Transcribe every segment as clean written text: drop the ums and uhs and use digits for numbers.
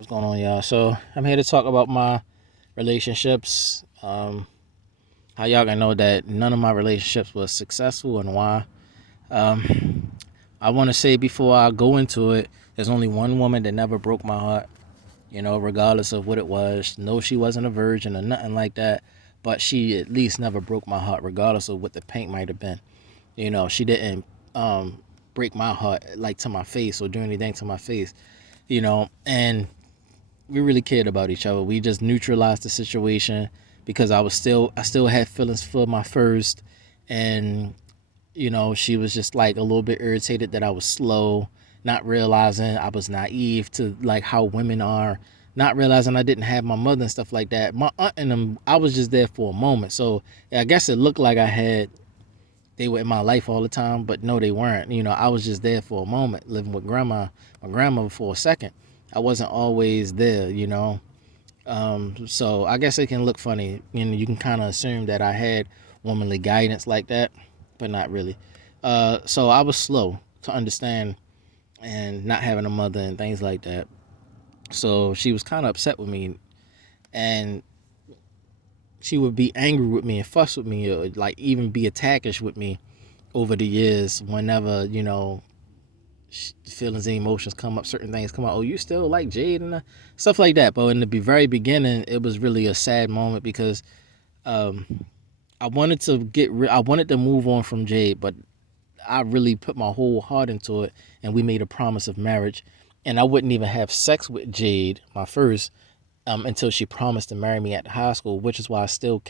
What's going on, y'all? So I'm here to talk about my relationships. How y'all gonna know that none of my relationships was successful and why? Um, I want to say before I go into it, there's only one woman that never broke my heart. Regardless of what it was. No, she wasn't a virgin or nothing like that, but she at least never broke my heart, regardless of what the paint might have been. She didn't break my heart like to my face or do anything to my face. And we really cared about each other. We just neutralized the situation because I still had feelings for my first, and she was just like a little bit irritated that I was slow, not realizing I was naive to like how women are, not realizing I didn't have my mother and stuff like that. My aunt and them, I was just there for a moment. So I guess it looked like they were in my life all the time, but no, they weren't. I was just there for a moment, living with my grandmother for a second. I wasn't always there. So I guess it can look funny. You can kind of assume that I had womanly guidance like that, but not really. So I was slow to understand and not having a mother and things like that. So she was kind of upset with me, and she would be angry with me and fuss with me, or like even be attackish with me over the years. Whenever feelings and emotions come up, certain things come out. Oh, you still like Jade and stuff like that. But in the very beginning, it was really a sad moment because um, I wanted to I wanted to move on from Jade, but I really put my whole heart into it, and we made a promise of marriage. And I wouldn't even have sex with Jade, my first, until she promised to marry me at high school, which is why I still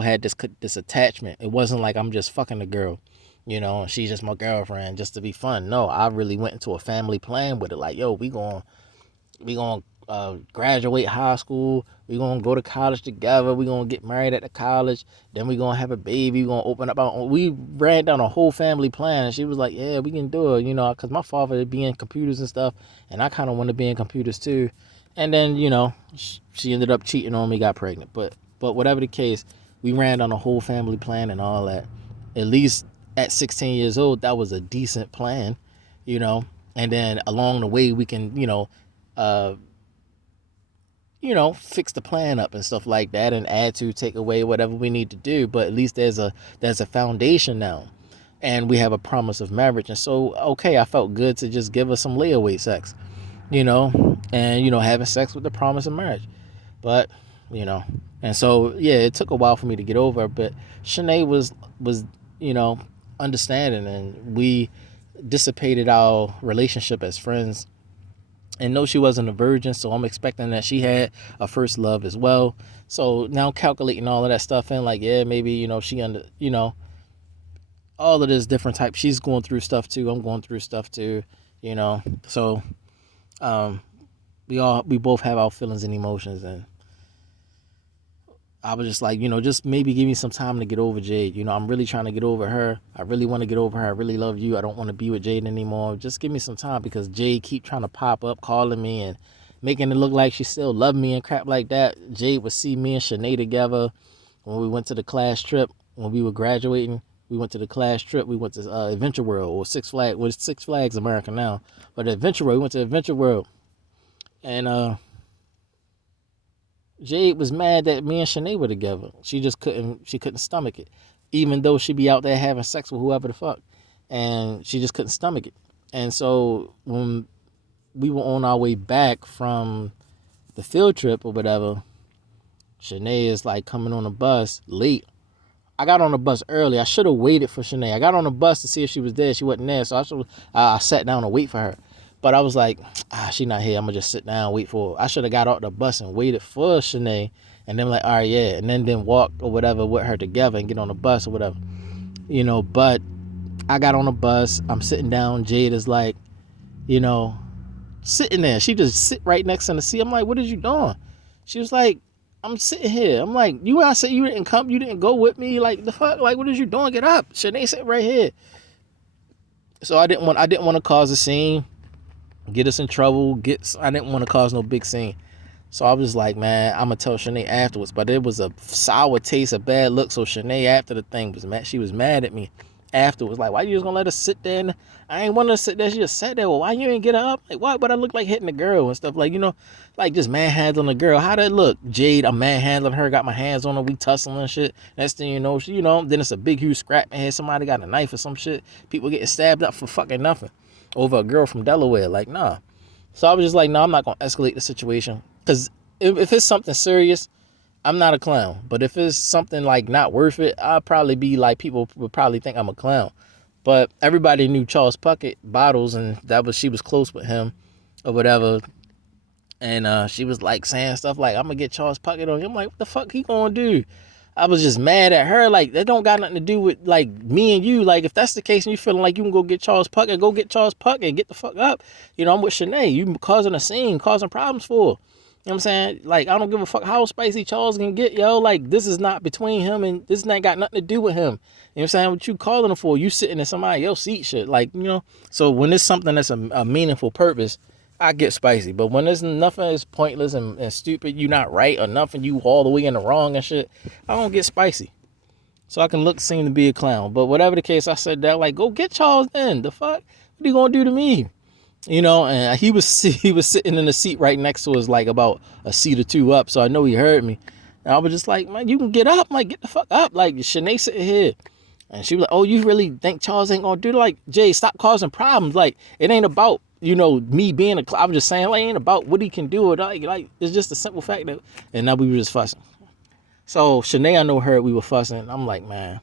had this attachment. It wasn't like I'm just fucking the girl, she's just my girlfriend just to be fun. No, I really went into a family plan with it. Like, yo, we gonna graduate high school. We gonna go to college together. We gonna get married at the college. Then we gonna have a baby. We gonna open up our own. We ran down a whole family plan, and she was like, "Yeah, we can do it." Because my father be in computers and stuff, and I kind of want to be in computers too. And then she ended up cheating on me, got pregnant. But whatever the case, we ran down a whole family plan and all that. At least at 16 years old, that was a decent plan, you know. And then along the way, we can uh, fix the plan up and stuff like that, and add to, take away, whatever we need to do. But at least there's a foundation now, and we have a promise of marriage. And so, okay, I felt good to just give her some layaway sex, and having sex with the promise of marriage. But you know, and so yeah, it took a while for me to get over. But Shanae was you know understanding, and we dissipated our relationship as friends. And no, she wasn't a virgin, so I'm expecting that she had a first love as well. So now calculating all of that stuff in, like, yeah, maybe she all of this different type. She's going through stuff too. I'm going through stuff too. So um, we both have our feelings and emotions, and I was just like, just maybe give me some time to get over Jade. I'm really trying to get over her. I really want to get over her. I really love you. I don't want to be with Jade anymore. Just give me some time, because Jade keep trying to pop up, calling me and making it look like she still loved me and crap like that. Jade would see me and Shanae together when we went to the class trip, when we were graduating. We went to the class trip. We went to Adventure World, or Six Flags. Well, it's Six Flags America now, but Adventure World. We went to Adventure World, and Jade was mad that me and Shanae were together. She couldn't stomach it. Even though she be out there having sex with whoever the fuck. And she just couldn't stomach it. And so when we were on our way back from the field trip or whatever, Shanae is like coming on the bus late. I got on the bus early. I should have waited for Shanae. I got on the bus to see if she was there. She wasn't there, so I sat down and wait for her. But I was like, she not here. I'm gonna just sit down and wait for her. I should have got off the bus and waited for Shanae, and then like, all right, yeah, and then walk or whatever with her together and get on the bus or whatever. But I got on the bus. I'm sitting down. Jade is like, you know, sitting there. She just sit right next to the seat. I'm like, what is you doing? She was like, I'm sitting here. I'm like, I said you didn't come, you didn't go with me. Like, the fuck? Like, what is you doing? Get up. Shanae sit right here. So I didn't want to cause a scene, get us in trouble. I didn't want to cause no big scene. So I was like, man, I'm gonna tell Shanae afterwards. But it was a sour taste, a bad look. So Shanae after the thing was mad. She was mad at me. afterwards. Like, why you just gonna let her sit there? And I ain't want her to sit there. She just sat there. Well, why you ain't get her up? Like, why? But I look like hitting the girl and stuff. Like, like just manhandling the girl. How that look? Jade, I'm manhandling her. Got my hands on her. We tussling and shit. Next thing you know, then it's a big huge scrap and here somebody got a knife or some shit. People getting stabbed up for fucking nothing over a girl from Delaware. Like, nah. So I was just like, no, I'm not gonna escalate the situation because if it's something serious, I'm not a clown. But if it's something like not worth it, I'll probably be like, people would probably think I'm a clown. But everybody knew Charles Puckett Bottles, and she was close with him or whatever. And she was like saying stuff like, I'm gonna get Charles Puckett on you. I'm like, what the fuck he gonna do? I was just mad at her. Like, that don't got nothing to do with like me and you. Like, if that's the case and you feeling like you can go get Charles Puckett, go get Charles Puckett and get the fuck up. I'm with Shanae. You causing a scene, causing problems for her. You know what I'm saying? Like, I don't give a fuck how spicy Charles can get, yo. Like, this is not between him and this ain't got nothing to do with him. You know what I'm saying? What you calling him for? You sitting in somebody else's seat shit. Like, so when it's something that's a meaningful purpose, I get spicy. But when there's nothing is pointless and stupid, you not right or nothing, you all the way in the wrong and shit, I don't get spicy. So I can seem to be a clown. But whatever the case, I said that, like, go get Charles then. The fuck? What are you gonna do to me? And he was sitting in the seat right next to us, like about a seat or two up. So I know he heard me. And I was just like, man, you can get up. Like, get the fuck up. Like, Shanae sitting here. And she was like, oh, you really think Charles ain't gonna do it? Like, Jay, stop causing problems. Like, it ain't about, me being I was just saying, like, it ain't about what he can do. Or like, it's just a simple fact that, and now we were just fussing. So Shanae, I know, heard we were fussing. I'm like, man.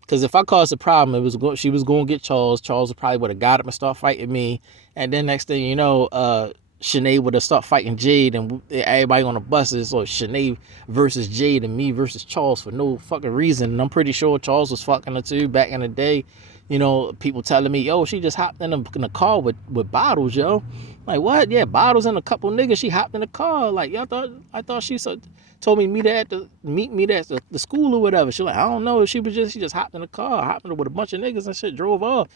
Because if I caused a problem, she was going to get Charles. Charles probably would have got him and start fighting me. And then next thing you know, Shanae would have start fighting Jade and everybody on the buses. So Shanae versus Jade and me versus Charles for no fucking reason. And I'm pretty sure Charles was fucking her too back in the day. People telling me, yo, she just hopped in a car with Bottles, yo. Like, what? Yeah, Bottles and a couple niggas. She hopped in the car. Like, I thought she told me meet me at the school or whatever. She like, I don't know. She just hopped in the car, hopped in with a bunch of niggas and shit, drove off.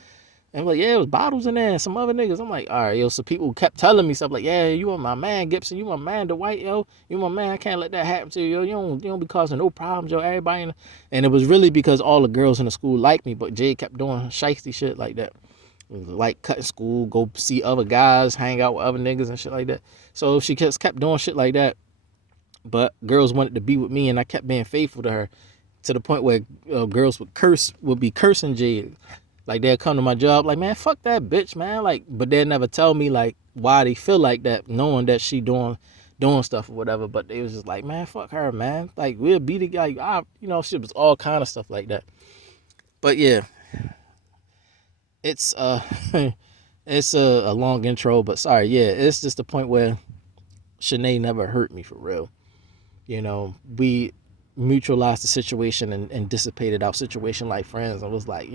And I'm like, yeah, it was Bottles in there and some other niggas. I'm like, all right, yo. So people kept telling me stuff like, yeah, you are my man, Gibson. You my man, Dwight, yo. You my man. I can't let that happen to you, yo. You don't be causing no problems, yo. Everybody. And it was really because all the girls in the school liked me, but Jay kept doing shiesty shit like that. Like cutting school, go see other guys, hang out with other niggas and shit like that. So she just kept doing shit like that. But girls wanted to be with me, and I kept being faithful to her, to the point where girls would be cursing Jade. Like, they'd come to my job like, man, fuck that bitch, man. Like, but they'd never tell me like why they feel like that, knowing that she doing stuff or whatever. But they was just like, man, fuck her, man. Like, we'll be the guy. Shit was all kind of stuff like that. But yeah, it's it's a long intro, but sorry, yeah, it's just the point where Shanae never hurt me for real. We neutralized the situation and dissipated our situation like friends. I was like,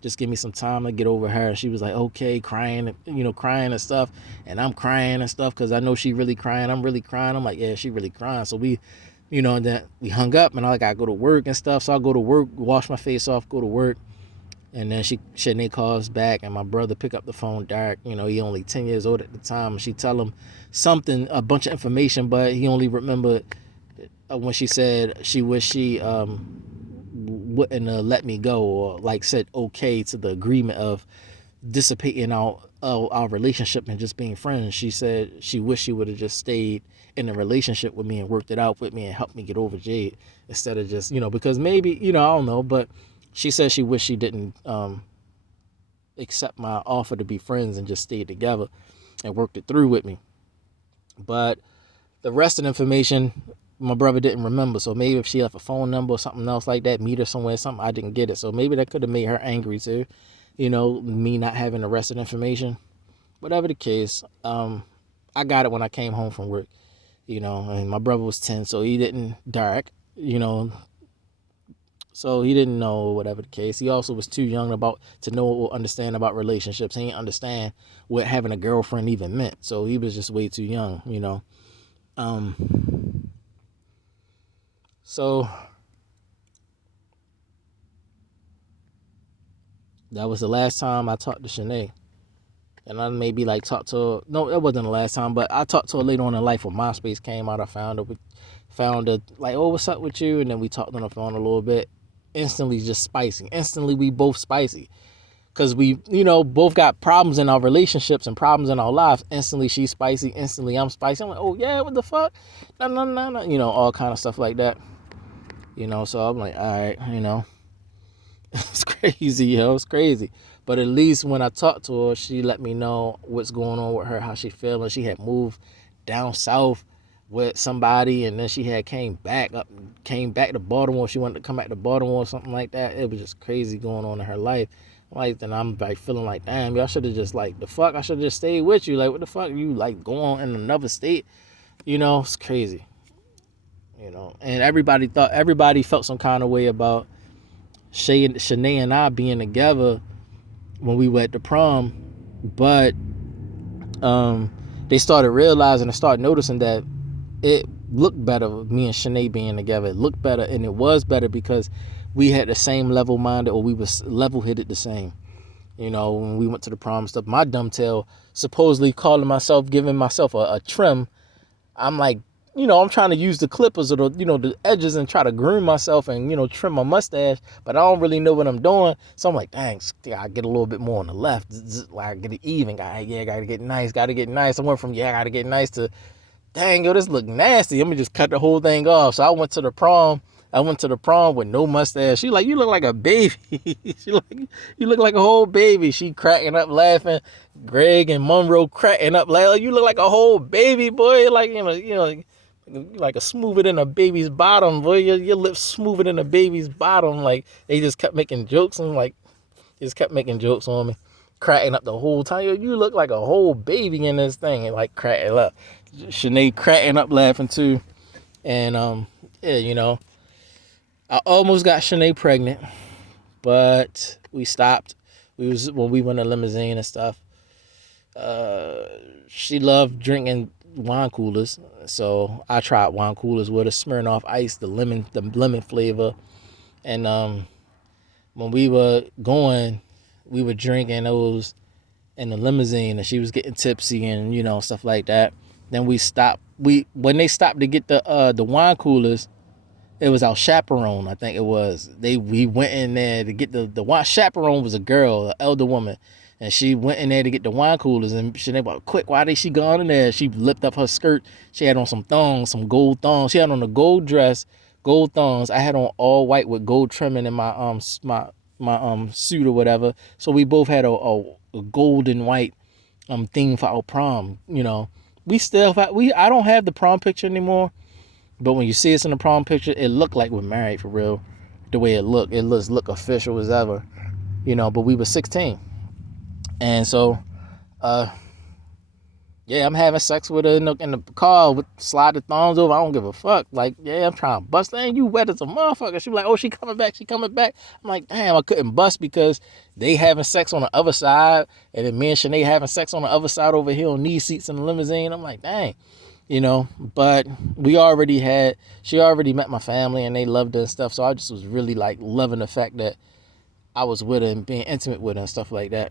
just give me some time to get over her. And she was like, okay, crying and stuff. And I'm crying and stuff because I know she really crying. I'm really crying. I'm like, yeah, she really crying. So we, and then we hung up and I gotta go to work and stuff. So I go to work, wash my face off, go to work. And then Shanae calls back, and my brother pick up the phone. Derek, he only 10 years old at the time. And she tell him a bunch of information, but he only remembered when she said she wished she wouldn't let me go, or like said okay to the agreement of dissipating our relationship and just being friends. She said she wished she would have just stayed in a relationship with me and worked it out with me and helped me get over Jade instead of just, because maybe, I don't know, but she said she wished she didn't accept my offer to be friends and just stayed together and worked it through with me. But the rest of the information, my brother didn't remember. So maybe if she left a phone number or something else like that, meet her somewhere, something, I didn't get it. So maybe that could have made her angry too, me not having the rest of the information. Whatever the case, I got it when I came home from work, and my brother was 10, so he didn't, Derek, so he didn't know, whatever the case. He also was too young to know or understand about relationships. He didn't understand what having a girlfriend even meant. So he was just way too young, So that was the last time I talked to Shanae. And I maybe like talked to her. No, that wasn't the last time, but I talked to her later on in life when MySpace came out. I found her like, oh, what's up with you? And then we talked on the phone a little bit. instantly just spicy. Instantly, we both spicy. Because we, both got problems in our relationships and problems in our lives. Instantly, she's spicy. Instantly, I'm spicy. I'm like, oh, yeah, what the fuck? No, no, no, no. All kind of stuff like that. So I'm like, all right, it's crazy, it's crazy. But at least when I talked to her, she let me know what's going on with her, how she feeling. She had moved down south with somebody, and then she had came back to Baltimore. She wanted to come back to Baltimore or something like that. It was just crazy going on in her life. Like, then I'm like feeling like, damn, y'all should have just like, the fuck, I should have just stayed with you. Like, what the fuck, you like going in another state? It's crazy. And everybody felt some kind of way about Shanae and I being together when we were at the prom, but they started realizing and started noticing that it looked better with me and Shanae being together. It looked better, and it was better because we had the same level minded, or we was level headed the same. When we went to the prom stuff, my dumb tail supposedly giving myself a trim. I'm like, I'm trying to use the clippers or the edges and try to groom myself and, trim my mustache, but I don't really know what I'm doing. So I'm like, dang, I get a little bit more on the left. I get it even. Gotta get nice. I went from, gotta get nice to, dang, yo, this look nasty. Let me just cut the whole thing off. So I went to the prom with no mustache. She like, you look like a baby. She like, you look like a whole baby. She cracking up laughing. Greg and Monroe cracking up laughing. You look like a whole baby, boy. Like, like a smoother than a baby's bottom, boy. Your lips smoother than a baby's bottom. Like, they just kept making jokes and like, just kept making jokes on me, cracking up the whole time. Yo, you look like a whole baby in this thing, and like cracking up. Shanae cracking up laughing too, and yeah, I almost got Shanae pregnant, but we stopped. When we went to limousine and stuff. She loved drinking wine coolers, so I tried wine coolers with a Smirnoff Ice, the lemon flavor, and when we were going, we were drinking those in the limousine, and she was getting tipsy and stuff like that. Then we stopped. When they stopped to get the wine coolers, it was our chaperone, I think it was. We went in there to get the wine. Chaperone was a girl, an elder woman. And she went in there to get the wine coolers, and she was quick, why did she go in there? She lifted up her skirt. She had on some thongs, some gold thongs. She had on a gold dress, gold thongs. I had on all white with gold trimming in my suit or whatever. So we both had a gold and white theme for our prom. I don't have the prom picture anymore, but when you see us in the prom picture, it looked like we're married for real. The way it looked look official as ever. But we were 16. And so, yeah, I'm having sex with her in the car, slide the thongs over. I don't give a fuck. Like, yeah, I'm trying to bust. Dang, you wet as a motherfucker. She was like, oh, she coming back. I'm like, damn, I couldn't bust because they having sex on the other side, and then me and Shanae having sex on the other side over here on these seats in the limousine. I'm like, dang, but she already met my family, and they loved her and stuff. So I just was really like loving the fact that I was with her and being intimate with her and stuff like that.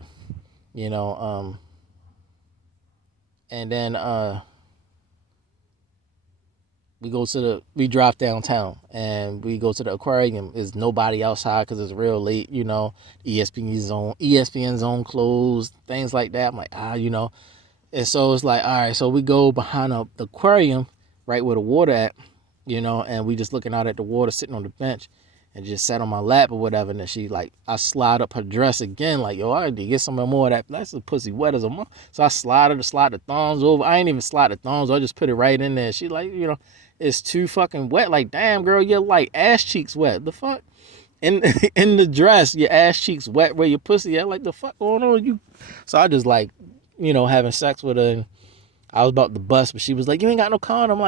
And then we drive downtown and we go to the aquarium. There's nobody outside because it's real late, ESPN zone closed, things like that. I'm like, and so it's like, all right, so we go behind the aquarium, right where the water at, and we just looking out at the water, sitting on the bench, and just sat on my lap or whatever. And then she like, I slide up her dress again, like, yo, I need to get some more of that. That's the pussy wet as a month. So I slide the thongs over. I ain't even slide the thongs. I just put it right in there. She like, it's too fucking wet. Like, damn, girl, you're like ass cheeks wet. The fuck? In the dress, your ass cheeks wet where your pussy at. Like, the fuck going on with you? So I just like, having sex with her, and I was about to bust, but she was like, you ain't got no condom.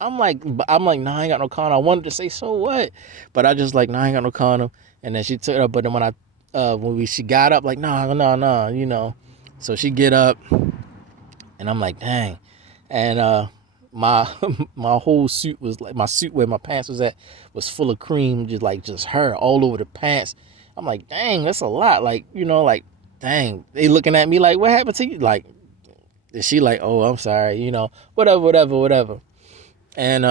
I'm like, nah, I ain't got no condom. I wanted to say, so what? But I just like, nah, I ain't got no condom. And then she took it up, but then when she got up, like, nah, So she get up, and I'm like, dang. And my my whole suit was like, my suit where my pants was at was full of cream, just her all over the pants. I'm like, dang, that's a lot. Like, like, dang. They looking at me like, what happened to you? Like, and she like, oh, I'm sorry, whatever. And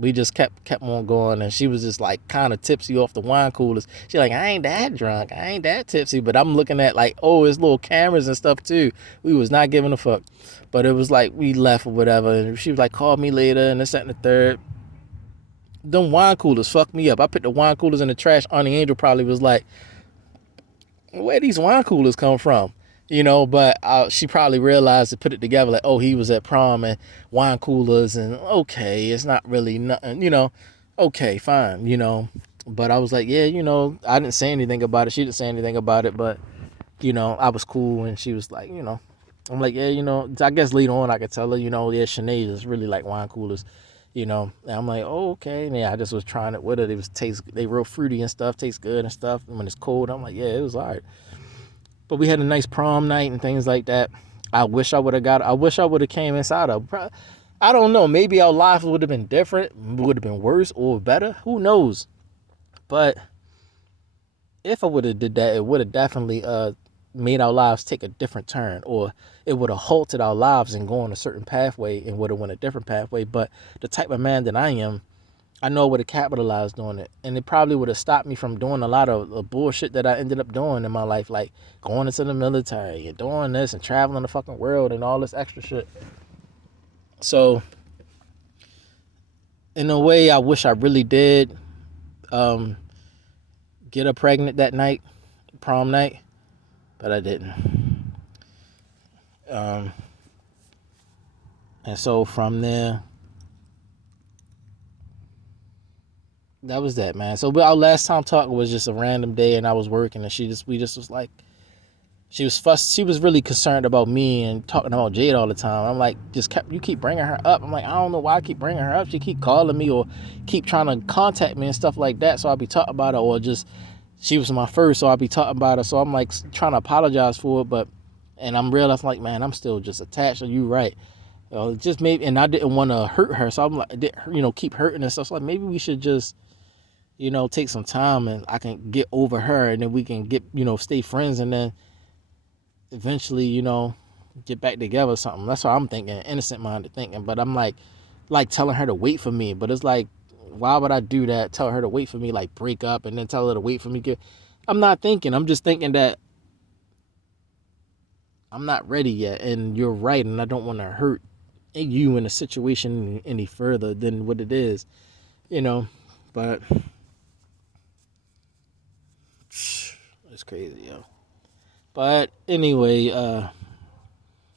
we just kept on going, and she was just like kind of tipsy off the wine coolers. She like, I ain't that drunk, I ain't that tipsy, but I'm looking at like, oh, it's little cameras and stuff too. We was not giving a fuck, but it was like we left or whatever, and she was like, call me later, and this, that, and the third. Them wine coolers fucked me up. I put the wine coolers in the trash. Auntie Angel probably was like, where these wine coolers come from? But she probably realized to put it together like, oh, he was at prom and wine coolers, and okay, it's not really nothing, okay, fine, But I was like, yeah, I didn't say anything about it. She didn't say anything about it, but, I was cool, and she was like, I'm like, yeah, I guess later on I could tell her, yeah, Sinead is really like wine coolers, and I'm like, oh, okay. And yeah, I just was trying it with her. They real fruity and stuff, taste good and stuff. And when it's cold, I'm like, yeah, it was all right. But we had a nice prom night and things like that. I wish I would have came inside of. I don't know. Maybe our lives would have been different, would have been worse or better. Who knows? But if I would have did that, it would have definitely made our lives take a different turn, or it would have halted our lives and gone a certain pathway and would have went a different pathway. But the type of man that I am, I know I would have capitalized on it, and it probably would have stopped me from doing a lot of bullshit that I ended up doing in my life, like going into the military and doing this and traveling the fucking world and all this extra shit. So, in a way, I wish I really did get her pregnant that night, prom night, but I didn't. And so from there, that was that, man. So our last time talking was just a random day, and I was working, and we just was like, she was fussed. She was really concerned about me and talking about Jade all the time. I'm like, you keep bringing her up. I'm like, I don't know why I keep bringing her up. She keep calling me or keep trying to contact me and stuff like that. So I'll be talking about her, or just she was my first, so I'll be talking about her. So I'm like trying to apologize for it, and I'm realizing like, man, I'm still just attached. You right. Just maybe, and I didn't want to hurt her, so I'm like, keep hurting and stuff. So like, maybe we should just, take some time, and I can get over her, and then we can get, stay friends, and then eventually, get back together or something. That's what I'm thinking, innocent-minded thinking. But I'm like telling her to wait for me. But it's like, why would I do that? Tell her to wait for me, like break up, and then tell her to wait for me. I'm not thinking. I'm just thinking that I'm not ready yet, and you're right, and I don't want to hurt you in a situation any further than what it is, But it's crazy, yo. But anyway,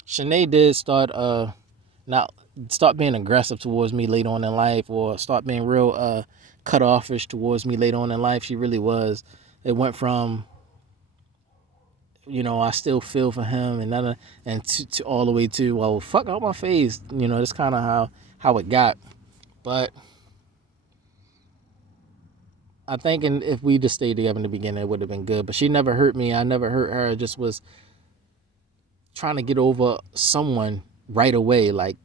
Shanae did not start being aggressive towards me later on in life, or start being real cut-offish towards me later on in life. She really was. It went from, I still feel for him, and to all the way to, well, fuck out my face. That's kind of how it got. But I think if we just stayed together in the beginning, it would have been good. But she never hurt me. I never hurt her. I just was trying to get over someone right away. Like,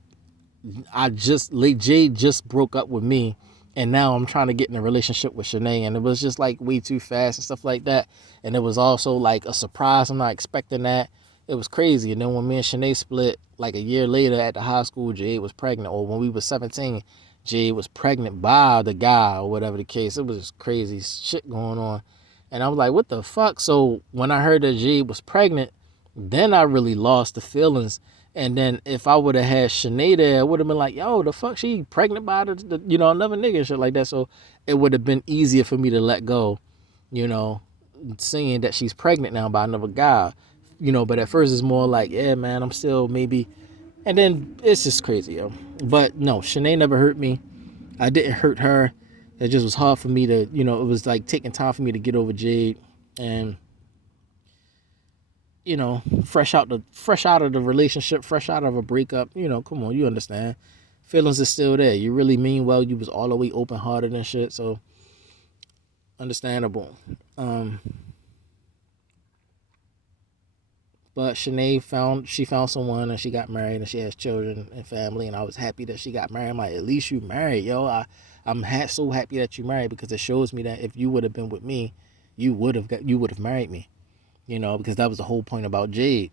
Jay just broke up with me, and now I'm trying to get in a relationship with Shanae, and it was just like way too fast and stuff like that. And it was also like a surprise. I'm not expecting that. It was crazy. And then when me and Shanae split, like a year later at the high school, Jade was pregnant. Or when we were 17, Jade was pregnant by the guy, or whatever the case. It was just crazy shit going on. And I was like, what the fuck? So when I heard that Jade was pregnant, then I really lost the feelings. And then if I would have had Shanae there, it would have been like, yo, the fuck, she pregnant by another nigga and shit like that. So it would have been easier for me to let go, seeing that she's pregnant now by another guy. But at first it's more like, yeah, man, I'm still maybe. And then it's just crazy, yo. But no, Shanae never hurt me. I didn't hurt her. It just was hard for me to, it was like taking time for me to get over Jade. And fresh out of the relationship, fresh out of a breakup, come on, you understand. Feelings are still there. You really mean well. You was all the way open hearted and shit, so understandable. But Shanae found someone, and she got married, and she has children and family, and I was happy that she got married. I'm like, at least you married, yo. I'm so happy that you married, because it shows me that if you would have been with me, you would have married me. Because that was the whole point about Jade,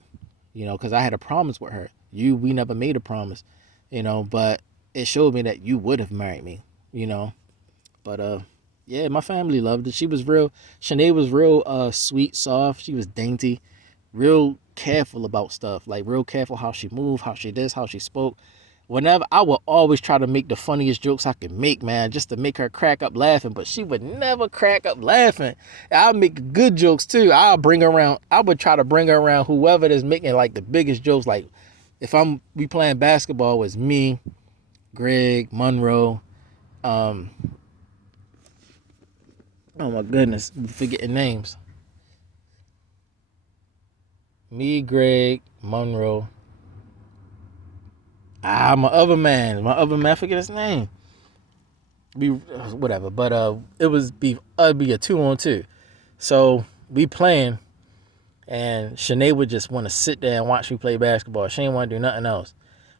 because I had a promise with her. We never made a promise, but it showed me that you would have married me, you know. But yeah, my family loved it. She was real. Shanae was real sweet, soft. She was dainty, real careful about stuff. Like real careful how she moved, how she this, how she spoke. Whenever I would always try to make the funniest jokes I could make, man, just to make her crack up laughing, but she would never crack up laughing. I'll make good jokes too. I would try to bring her around whoever is making like the biggest jokes. Like if we playing basketball, it was me, Greg, Monroe, oh my goodness, I'm forgetting names. Me, Greg, Monroe. My other man, forget his name. We whatever, but it'd be a 2-on-2. So we playing, and Shanae would just want to sit there and watch me play basketball. She didn't want to do nothing else.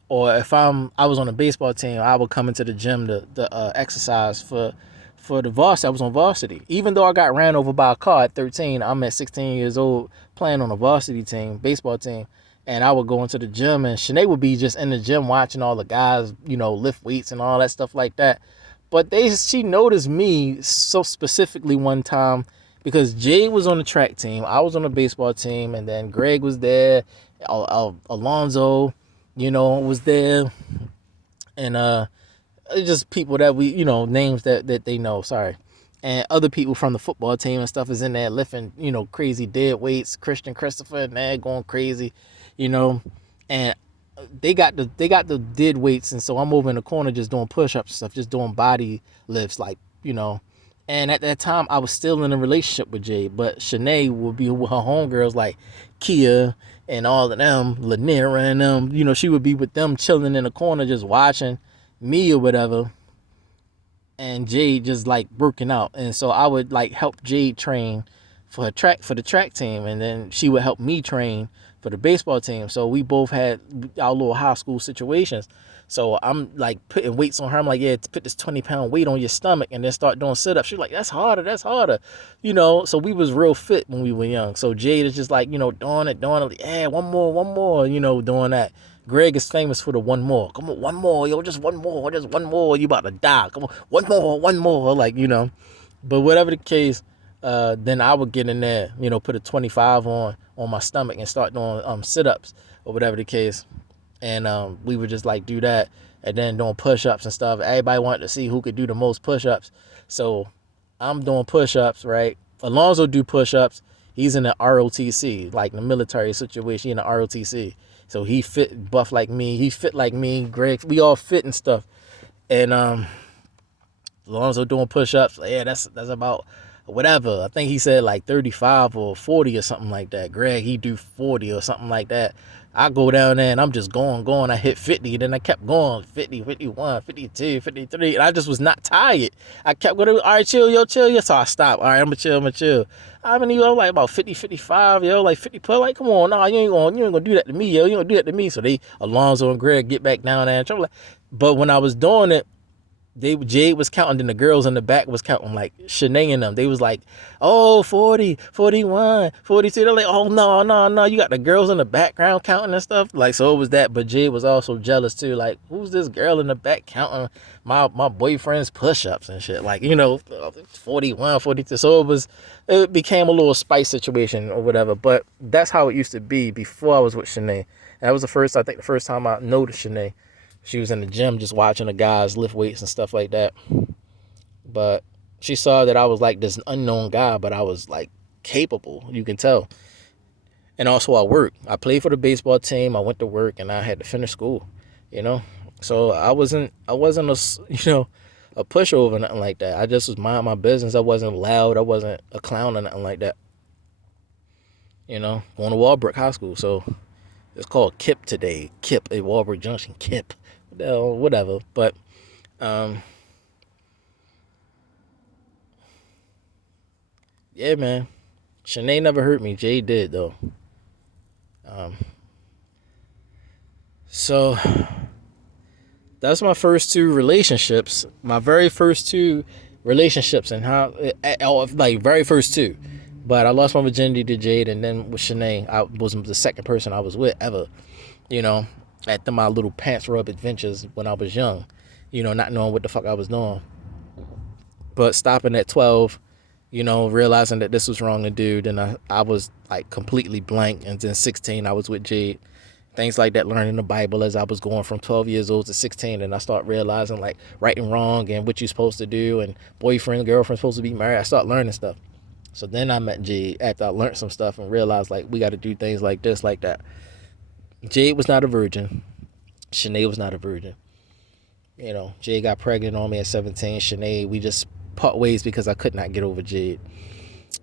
Or if I was on a baseball team, I would come into the gym to exercise for the varsity. I was on varsity. Even though I got ran over by a car at 13, I'm at 16 years old playing on a varsity team, baseball team. And I would go into the gym, and Shanae would be just in the gym watching all the guys, lift weights and all that stuff like that. But she noticed me so specifically one time because Jay was on the track team, I was on the baseball team, and then Greg was there, Alonzo, was there, and just people that we, names that they know. Sorry. And other people from the football team and stuff is in there lifting, crazy dead weights. Christian Christopher and they're going crazy, and they got the dead weights, and so I'm over in the corner just doing push-ups and stuff, just doing body lifts, like, And at that time, I was still in a relationship with Jay, but Shanae would be with her homegirls like Kia and all of them, Lanier and them. She would be with them chilling in the corner just watching me or whatever, and Jade just like working out. And so I would like help Jade train for the track team, and then she would help me train for the baseball team. So we both had our little high school situations. So I'm like putting weights on her. I'm like, yeah, put this 20-pound weight on your stomach and then start doing sit-ups. She's like, that's harder. So we was real fit when we were young. So Jade is just like, doing it, like, yeah, one more, doing that. Greg is famous for the one more. Come on, one more, yo, just one more. You about to die. Come on, one more, like, But whatever the case, then I would get in there, put a 25 on my stomach and start doing sit-ups or whatever the case. And we would just like do that, and then doing push-ups and stuff. Everybody wanted to see who could do the most push-ups. So I'm doing push-ups, right? Alonzo do push-ups. He's in the ROTC, like in the military situation, in the ROTC. So he fit, buff like me. He fit like me. Greg, we all fit and stuff. And Alonzo doing push-ups. Yeah, that's about whatever. I think he said like 35 or 40 or something like that. Greg, he do 40 or something like that. I go down there and I'm just going. I hit 50, then I kept going, 50, 51, 52, 53, and I just was not tired. I kept going, all right, chill. So I stopped. All right, I'm gonna chill. I mean, like about 50, 55, like 50 plus. Like, come on, nah, you ain't gonna do that to me, yo. You gonna do that to me. So Alonzo and Greg get back down there and trouble. But when I was doing it, Jade was counting, and the girls in the back was counting, like Shanae and them. They was like, oh, 40, 41, 42. They're like, oh, no. You got the girls in the background counting and stuff. Like, so it was that. But Jade was also jealous too. Like, who's this girl in the back counting my boyfriend's push-ups and shit? Like, 41, 42. So it became a little spice situation or whatever. But that's how it used to be before I was with Shanae. That was the first time I noticed Shanae. She was in the gym just watching the guys lift weights and stuff like that. But she saw that I was like this unknown guy, but I was like capable, you can tell. And also I worked. I played for the baseball team. I went to work and I had to finish school, So I wasn't a pushover or nothing like that. I just was minding my business. I wasn't loud. I wasn't a clown or nothing like that. Going to Walbrook High School. So it's called KIP today. KIP at Walbrook Junction. KIP. Whatever. But yeah, man. Shanae never hurt me. Jay did though. So that's my first two relationships. My very first two relationships, and how like very first two. But I lost my virginity to Jade, and then with Shanae, I was the second person I was with ever. At my little pants rub adventures when I was young, not knowing what the fuck I was doing. But stopping at 12, realizing that this was wrong to do, then I was like completely blank. And then 16, I was with Jade. Things like that, learning the Bible as I was going from 12 years old to 16. And I start realizing like right and wrong and what you're supposed to do and boyfriend, girlfriend supposed to be married. I start learning stuff. So then I met Jade after I learned some stuff and realized like we got to do things like this, like that. Jade was not a virgin. Sinead was not a virgin. Jade got pregnant on me at 17. Sinead, we just part ways because I could not get over Jade.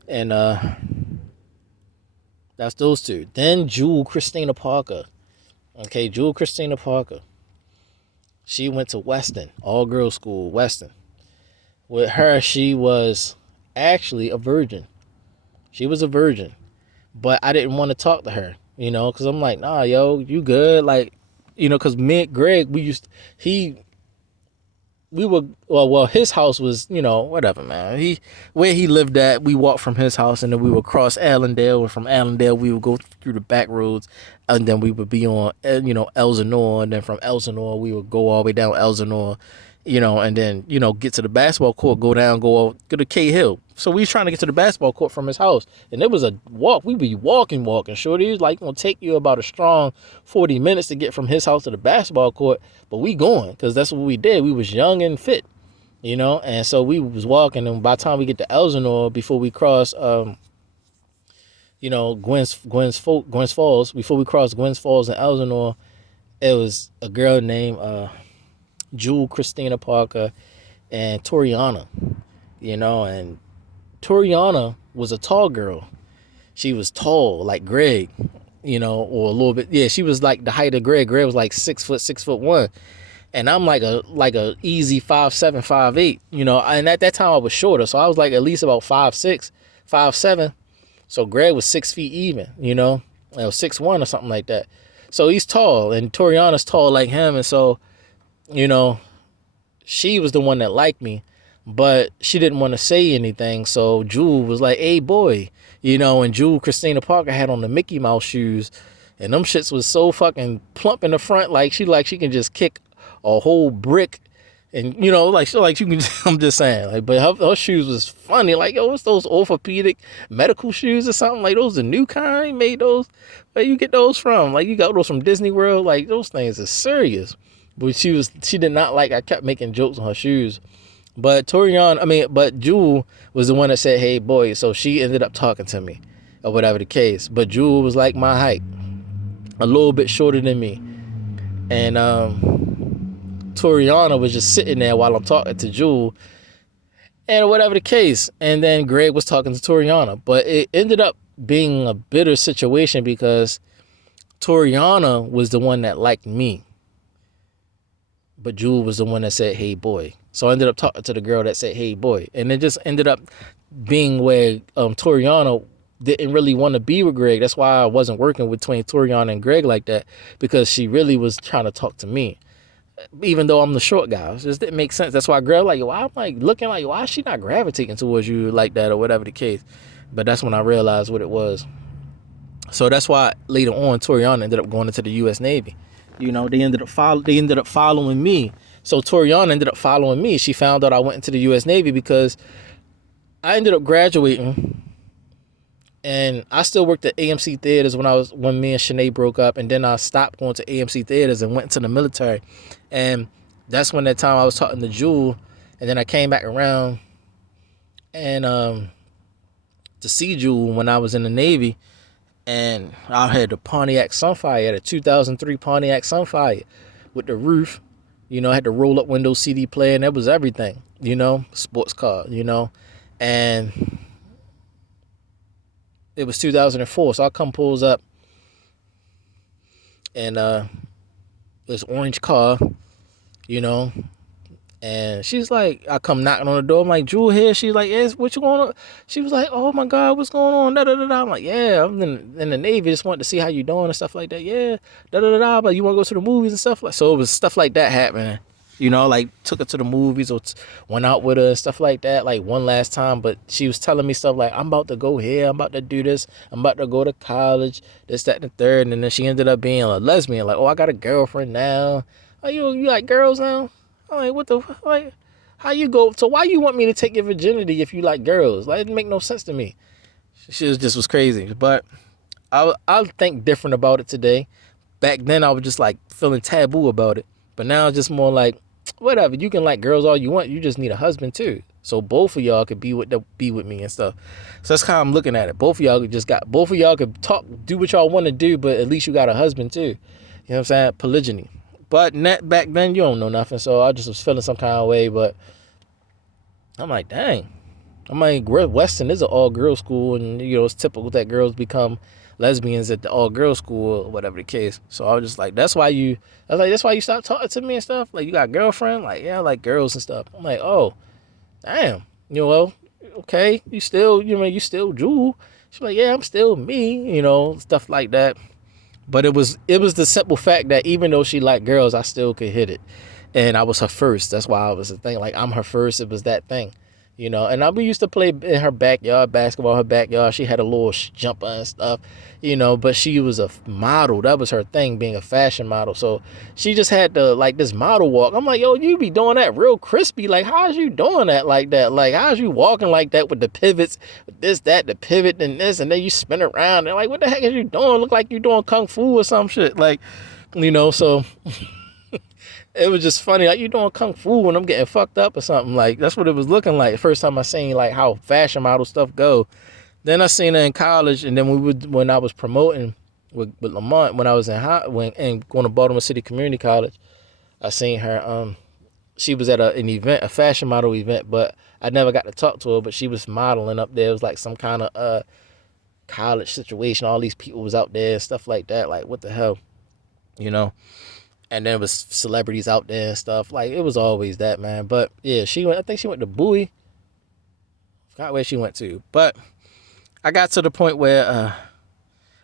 And that's those two. Then Jewel Christina Parker. Okay, Jewel Christina Parker. She went to Weston, all girls school, Weston. With her, she was actually a virgin. She was a virgin. But I didn't want to talk to her, because I'm like, nah, yo, you good? Like, because me and Greg, his house was, whatever, man. Where he lived at, we walked from his house and then we would cross Allendale, and from Allendale we would go through the back roads and then we would be on, Elsinore, and then from Elsinore we would go all the way down Elsinore, and then, get to the basketball court, go to K Hill. So we was trying to get to the basketball court from his house, and it was a walk. We be walking. Shorty, it was like gonna take you about a strong 40 minutes to get from his house to the basketball court, but we going because that's what we did. We was young and fit, and so we was walking, and by the time we get to Elsinore, before we cross, Gwyn's Falls, before we cross Gwyn's Falls and Elsinore, it was a girl named Jewel Christina Parker and Toriana, and Toriana was a tall girl. She was tall, like Greg, or a little bit. Yeah, she was like the height of Greg. Greg was like 6 foot, 6'1", and I'm like a easy 5'7", 5'8", And at that time I was shorter, so I was like at least about 5'6", 5'7". So Greg was 6 feet even, 6'1" or something like that. So he's tall, and Toriana's tall like him, and so, she was the one that liked me, but she didn't want to say anything. So Jewel was like, "Hey, boy," and Jewel Christina Parker had on the Mickey Mouse shoes, and them shits was so fucking plump in the front, like she can just kick a whole brick, and like you can. I'm just saying, like, but her shoes was funny, like, yo, it's those orthopedic medical shoes or something, like those the new kind made those. Where you get those from? Like, you got those from Disney World? Like, those things are serious. But she did not like, I kept making jokes on her shoes. But Jewel was the one that said, "Hey, boy." So she ended up talking to me, or whatever the case. But Jewel was like my height, a little bit shorter than me. And Toriana was just sitting there while I'm talking to Jewel, and whatever the case. And then Greg was talking to Toriana. But it ended up being a bitter situation because Toriana was the one that liked me, but Jewel was the one that said, "Hey, boy." So I ended up talking to the girl that said, "Hey, boy." And it just ended up being where Toriana didn't really want to be with Greg. That's why I wasn't working between Toriana and Greg like that, because she really was trying to talk to me, even though I'm the short guy. It just didn't make sense. That's why girl, like, why I'm like looking like, why is she not gravitating towards you like that, or whatever the case. But that's when I realized what it was. So that's why later on Toriana ended up going into the U.S. Navy. They ended up following me. So Toriana ended up following me. She found out I went into the U.S. Navy because I ended up graduating, and I still worked at AMC Theaters when me and Sinead broke up, and then I stopped going to AMC Theaters and went into the military. And that's when that time I was talking to Jewel, and then I came back around and to see Jewel when I was in the Navy. And I had the Pontiac Sunfire, the 2003 Pontiac Sunfire with the roof. I had the roll up window CD player, and that was everything, sports car, and it was 2004. So I come pulls up, and this orange car, and she's like, I come knocking on the door. I'm like, "Jewel here?" She's like, "Yes, what you going on?" She was like, "Oh my God, what's going on?" Da, da, da, da. I'm like, "Yeah, I'm in the Navy. Just wanted to see how you doing and stuff like that." "Yeah, da, da, da, da. But you want to go to the movies and stuff?" So it was stuff like that happening. Like took her to the movies or went out with her and stuff like that, like one last time. But she was telling me stuff like, "I'm about to go here, I'm about to do this, I'm about to go to college, this, that, and the third." And then she ended up being a lesbian, like, "Oh, I got a girlfriend now." "Oh, you like girls now?" I'm like, "What the, like, How you go? So why you want me to take your virginity if you like girls? Like, it didn't make no sense to me. She just was crazy. But I think different about it today. Back then I was just like feeling taboo about it. But now it's just more like, whatever. You can like girls all you want. You just need a husband too. So both of y'all could be with me and stuff. So that's how I'm looking at it. Both of y'all could talk, do what y'all want to do, but at least you got a husband too. You know what I'm saying? Polygyny. But back then you don't know nothing. So I just was feeling some kind of way. But I'm like, dang. I'm like, Weston is an all-girls school, and it's typical that girls become lesbians at the all-girls school or whatever the case. So I was just like, that's why you stopped talking to me and stuff. Like, you got a girlfriend? Like, yeah, I like girls and stuff. I'm like, oh, damn. Okay, you still Jewel. She's like, yeah, I'm still me. Stuff like that. But it was the simple fact that even though she liked girls, I still could hit it, and I was her first. That's why I was the thing. Like, I'm her first. It was that thing. And we used to play in her backyard, basketball in her backyard. She had a little jumper and stuff, but she was a model. That was her thing, being a fashion model. So she just had this model walk. I'm like, yo, you be doing that real crispy. Like, how's you doing that like that? Like, how's you walking like that with the pivots, this, that, the pivot, and this, and then you spin around. And like, what the heck is you doing? Look like you doing kung fu or some shit. Like, so... It was just funny, like, you doing kung fu when I'm getting fucked up or something. Like, that's what it was looking like. First time I seen like how fashion model stuff go. Then I seen her in college, and then when I was promoting with Lamont, when I was and going to Baltimore City Community College, I seen her. She was at an event, a fashion model event, but I never got to talk to her. But she was modeling up there. It was like some kind of college situation. All these people was out there and stuff like that. Like, what the hell, And then it was celebrities out there and stuff. Like, it was always that, man. But yeah, I think she went to Bowie. Forgot where she went to. But I got to the point where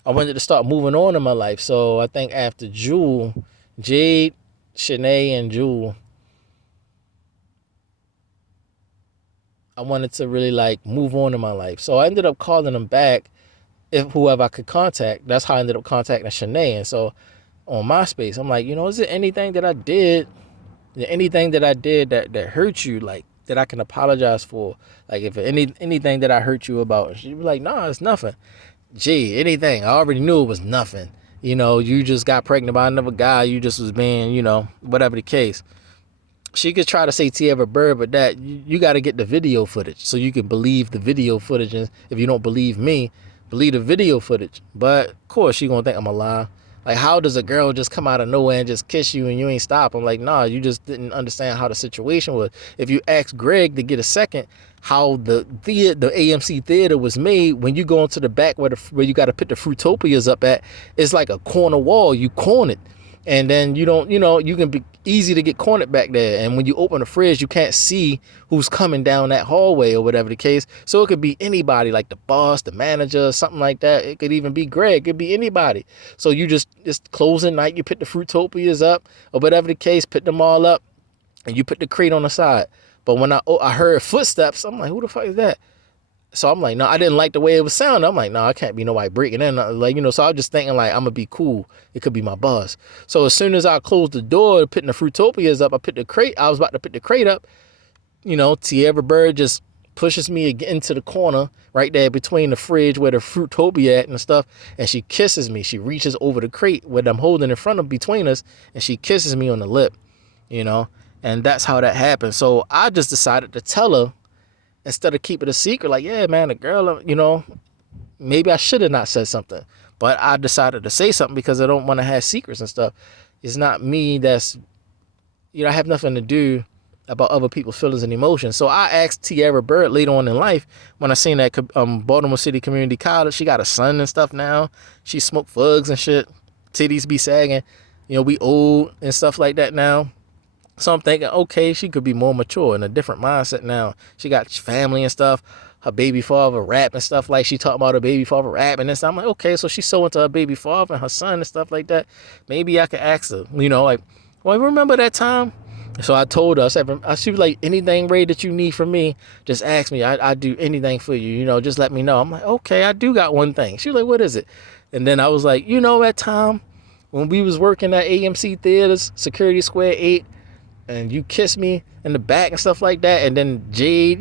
I wanted to start moving on in my life. So I think after Jade, Shanae, and Jewel, I wanted to really like move on in my life. So I ended up calling them back, whoever I could contact. That's how I ended up contacting Shanae. And so on MySpace, I'm like, is there anything that I did, that hurt you, like, that I can apologize for? Like, if anything that I hurt you about? She'd be like, nah, it's nothing. Gee, anything. I already knew it was nothing. You just got pregnant by another guy. You just was being, whatever the case. She could try to say Tierra Bird, but that you got to get the video footage so you can believe the video footage. And if you don't believe me, believe the video footage. But of course, she gonna think I'm a lie. Like, how does a girl just come out of nowhere and just kiss you and you ain't stop? I'm like, nah, you just didn't understand how the situation was. If you ask Greg to get a second, how the AMC theater was made, when you go into the back where you got to put the Fruitopias up at, it's like a corner wall. You cornered. And then you can be easy to get cornered back there. And when you open the fridge, you can't see who's coming down that hallway or whatever the case. So it could be anybody, like the boss, the manager, something like that. It could even be Greg. It could be anybody. So it's closing night. You put the Fruitopias up or whatever the case, put them all up, and you put the crate on the side. But when I heard footsteps, I'm like, who the fuck is that? So I'm like, no, I didn't like the way it was sounding. I'm like, no, I can't be nobody breaking in. Like, so I was just thinking, like, I'm going to be cool. It could be my boss. So as soon as I closed the door, putting the Fruitopias up, I was about to put the crate up. Tierra Bird just pushes me into the corner right there between the fridge where the Fruitopia at and stuff. And she kisses me. She reaches over the crate where I'm holding in front of between us, and she kisses me on the lip, and that's how that happened. So I just decided to tell her, instead of keeping it a secret, like, yeah, man, the girl, maybe I should have not said something. But I decided to say something because I don't want to have secrets and stuff. It's not me that's, I have nothing to do about other people's feelings and emotions. So I asked Tierra Bird later on in life, when I seen that Baltimore City Community College, she got a son and stuff now. She smoked fugs and shit. Titties be sagging. We old and stuff like that now. So I'm thinking, okay, she could be more mature in a different mindset now. She got family and stuff. Her baby father rap and stuff, like she talking about her baby father rapping and stuff. I'm like, okay, so she's so into her baby father and her son and stuff like that. Maybe I could ask her, like, well, remember that time? So I told her, she was like, anything, Ray, that you need from me, just ask me. I do anything for you, just let me know. I'm like, okay, I do got one thing. She was like, what is it? And then I was like, that time when we was working at AMC Theaters, Security Square 8, and you kissed me in the back and stuff like that, and then Jade,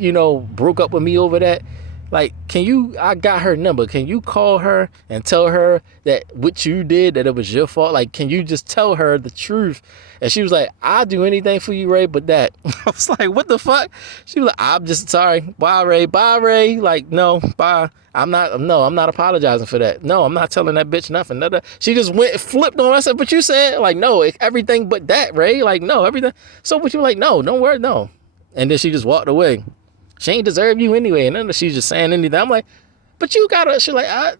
broke up with me over that. Like, I got her number. Can you call her and tell her that what you did, that it was your fault? Like, can you just tell her the truth? And she was like, I'll do anything for you, Ray, but that. I was like, what the fuck? She was like, I'm just sorry. Bye, Ray. Bye, Ray. Like, no, bye. I'm not apologizing for that. No, I'm not telling that bitch nothing. She just went and flipped on. I said, but you said, like, no, everything but that, Ray. Like, no, everything. So, what you like, no, don't worry, no. And then she just walked away. She ain't deserve you anyway. And then she's just saying anything. I'm like, but you gotta, she like,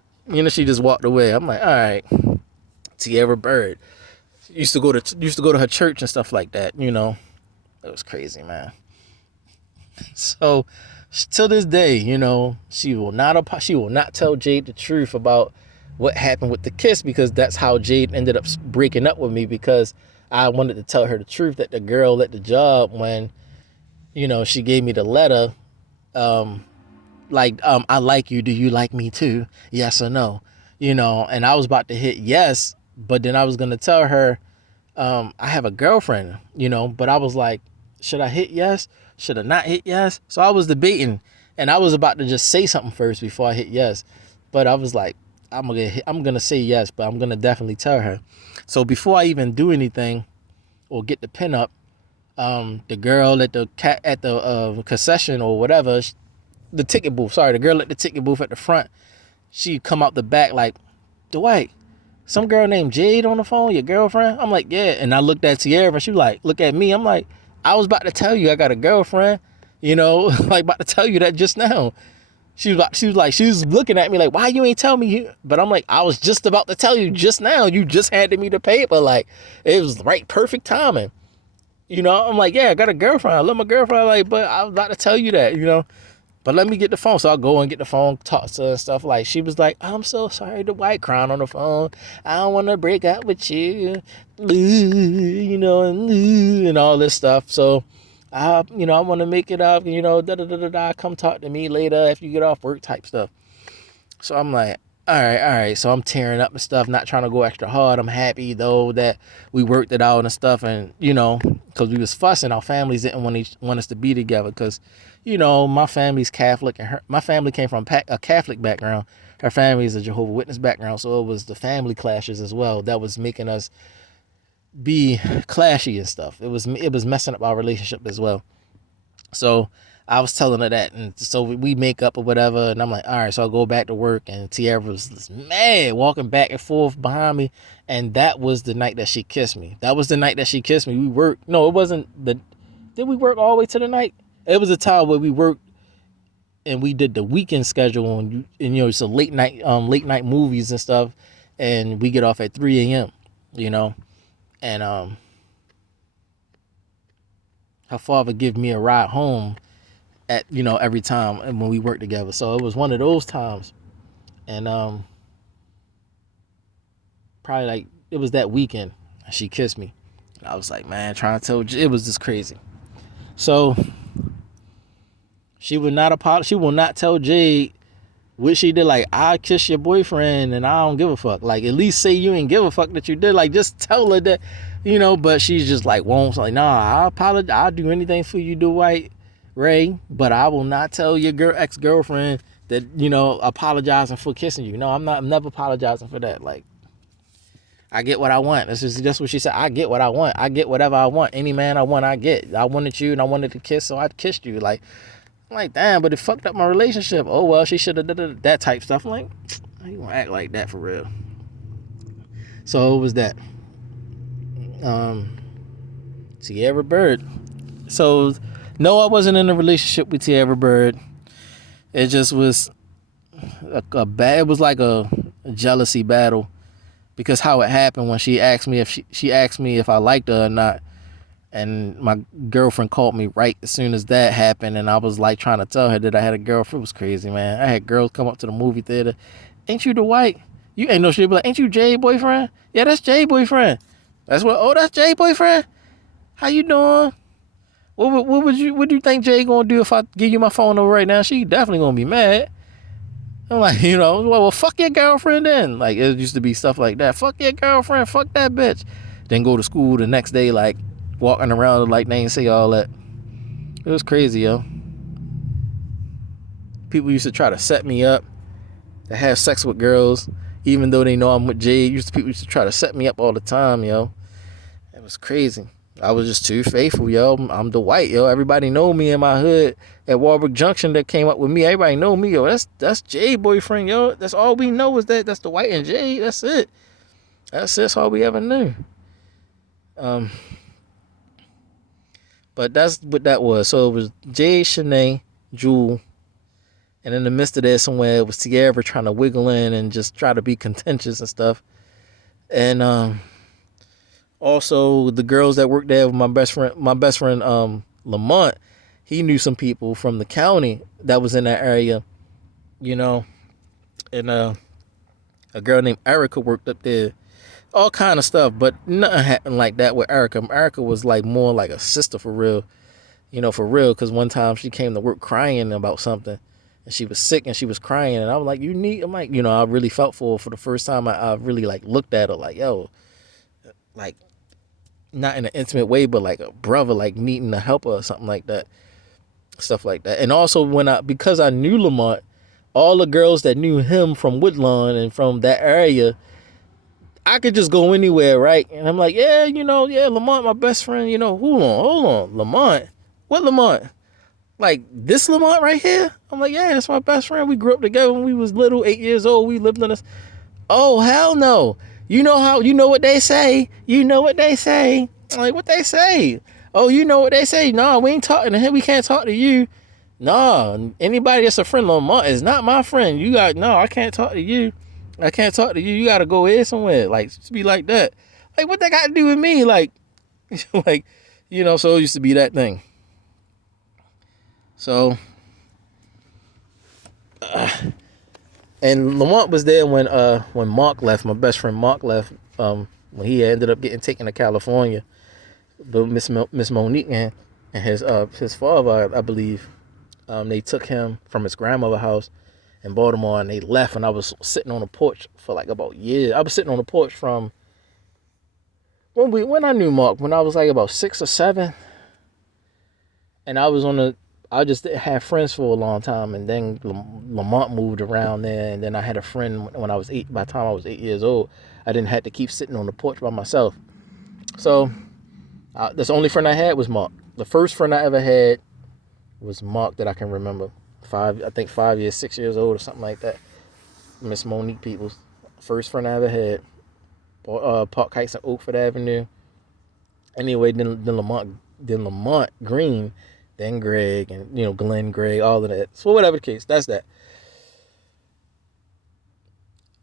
she just walked away. I'm like, all right. Tierra Bird. Used to go to her church and stuff like that, It was crazy, man. So, till this day, she will not tell Jade the truth about what happened with the kiss, because that's how Jade ended up breaking up with me, because I wanted to tell her the truth that the girl at the job, when, she gave me the letter, I like you. Do you like me too? Yes or no? And I was about to hit yes, but then I was going to tell her, I have a girlfriend, but I was like, should I hit yes? Should I not hit yes? So I was debating, and I was about to just say something first before I hit yes. But I was like, I'm going to say yes, but I'm going to definitely tell her. So before I even do anything or get the pin up, the girl at the concession or whatever, the ticket booth. Sorry, the girl at the ticket booth at the front. She come out the back like, Dwight, some girl named Jade on the phone, your girlfriend? I'm like, yeah. And I looked at Tierra, and she was like, look at me. I'm like, I was about to tell you I got a girlfriend, like about to tell you that just now. She was looking at me like, why you ain't tell me? But I'm like, I was just about to tell you just now. You just handed me the paper. Like, it was right, perfect timing. I'm like, yeah, I got a girlfriend. I love my girlfriend. Like, but I was about to tell you that, But let me get the phone. So I'll go and get the phone, talk to her and stuff. Like, she was like, I'm so sorry, the white crying on the phone. I don't want to break up with you. And all this stuff. So, I want to make it up. Come talk to me later after you get off work type stuff. So I'm like, all right. So I'm tearing up and stuff, not trying to go extra hard. I'm happy, though, that we worked it out and stuff. And, because we was fussing, our families didn't want us to be together because, my family's Catholic, and my family came from a Catholic background. Her family is a Jehovah's Witness background, so it was the family clashes as well that was making us be clashy and stuff. It was messing up our relationship as well. So I was telling her that, and so we make up or whatever, and I'm like, all right, so I'll go back to work, and Tierra was just mad, walking back and forth behind me, and that was the night that she kissed me. We worked, no, it wasn't did we work all the way to the night? It was a time where we worked, and we did the weekend schedule, and it's a late night movies and stuff, and we get off at 3 a.m., and her father give me a ride home at every time and when we worked together. So it was one of those times, and probably like it was that weekend she kissed me, and I was like, man, trying to tell you, it was just crazy. So she will not tell Jade what she did. Like, I kissed your boyfriend and I don't give a fuck. Like, at least say you ain't give a fuck that you did. Like, just tell her that, but she's just like, won't. Like, nah, I apologize. I'll do anything for you, Dwight, Ray, but I will not tell your ex-girlfriend that, apologizing for kissing you. No, I'm never apologizing for that. Like, I get what I want. That's what she said. I get what I want. I get whatever I want. Any man I want, I get. I wanted you and I wanted to kiss, so I kissed you. Like, I'm like, damn, but it fucked up my relationship. Oh, well, she should have done that type stuff. I'm like, how you gonna act like that for real? So it was that. Tierra Bird. So, no, I wasn't in a relationship with Tierra Bird. It just was it was like a jealousy battle, because how it happened when she asked me if I liked her or not. And my girlfriend called me right as soon as that happened, and I was like trying to tell her that I had a girlfriend. It was crazy, man. I had girls come up to the movie theater. Ain't you the white? You ain't no shit. Be like, ain't you Jay boyfriend? Yeah, that's Jay boyfriend. That's Jay boyfriend. How you doing? What do you think Jay gonna do if I give you my phone number right now? She definitely gonna be mad. I'm like, well, fuck your girlfriend then. Like, it used to be stuff like that. Fuck your girlfriend. Fuck that bitch. Then go to school the next day like, walking around like they ain't say all that. It was crazy, yo. People used to try to set me up to have sex with girls, even though they know I'm with Jade. People used to try to set me up all the time, yo. It was crazy. I was just too faithful, yo. I'm the white, yo. Everybody know me in my hood at Warwick Junction that came up with me. Everybody know me, yo. That's Jade boyfriend, yo. That's all we know is that's the white and Jade. That's it. That's all we ever knew. But that's what that was. So it was Jade, Shanae, Jewel, and in the midst of that somewhere it was Tierra trying to wiggle in and just try to be contentious and stuff. And also the girls that worked there with my best friend Lamont, he knew some people from the county that was in that area, you know. And a girl named Erica worked up there. All kind of stuff, but nothing happened like that with Erica. Erica was like more like a sister for real, for real. Because one time she came to work crying about something, and she was sick and she was crying, and I was like, I'm like, I really felt for her for the first time. I really like looked at her like, yo, like not in an intimate way, but like a brother, like needing to help her or something like that, stuff like that. And also because I knew Lamont, all the girls that knew him from Woodlawn and from that area, I could just go anywhere, right? And I'm like, yeah, Lamont, my best friend, hold on, Lamont? What Lamont? Like, this Lamont right here? I'm like, yeah, that's my best friend. We grew up together when we was little, 8 years old. We lived in this. Oh, hell no. You know what they say? You know what they say? I'm like, what they say? Oh, you know what they say? No, we ain't talking to him. We can't talk to you. No, anybody that's a friend of Lamont is not my friend. I can't talk to you. I can't talk to you. You gotta go here somewhere. Like, just be like that. Like, what that got to do with me? Like, so it used to be that thing. So, and Lamont was there when Mark left. My best friend Mark left. When he ended up getting taken to California, but Miss Monique and his father, I believe, they took him from his grandmother's house in Baltimore, and they left, and I was sitting on the porch for like about a year. I was sitting on the porch from when I knew Mark, when I was like about 6 or 7, and I just didn't have friends for a long time, and then Lamont moved around there, and then I had a friend when I was 8. By the time I was 8 years old, I didn't have to keep sitting on the porch by myself. So that's the only friend I had was Mark. The first friend I ever had was Mark that I can remember. 5 years, 6 years old or something like that. Miss Monique Peoples. First friend I ever had. Park Heights and Oakford Avenue. Anyway, then Lamont Green, then Greg, and Glenn, Greg, all of that. So whatever the case, that's that.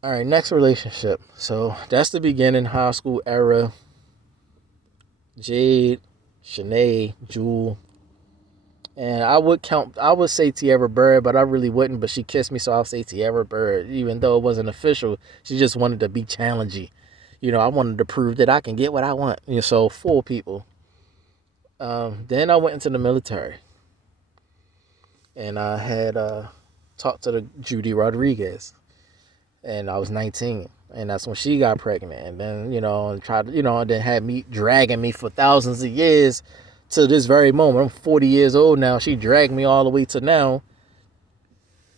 All right, next relationship. So that's the beginning, high school era. Jade, Shanae, Jewel. And I would say Tierra Bird, but I really wouldn't. But she kissed me, so I'll say Tierra Bird, even though it wasn't official. She just wanted to be challenging. I wanted to prove that I can get what I want. So 4 people. Then I went into the military. And I had talked to the Judy Rodriguez. And I was 19. And that's when she got pregnant. And then, and tried to, and then had me dragging me for thousands of years to this very moment. I'm 40 years old now. She dragged me all the way to now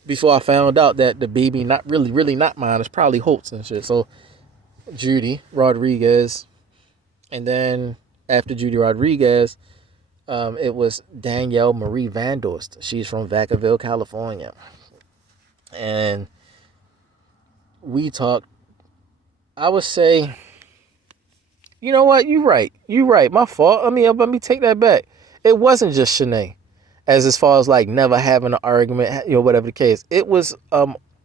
before I found out that the baby not really not mine. It's probably Holt's and shit. So Judy Rodriguez. And then after Judy Rodriguez, it was Danielle Marie Van Dorst. She's from Vacaville, California. And we talked, I would say, you know what? You're right. My fault. Let me take that back. It wasn't just Shanae, as far as like never having an argument, whatever the case. It was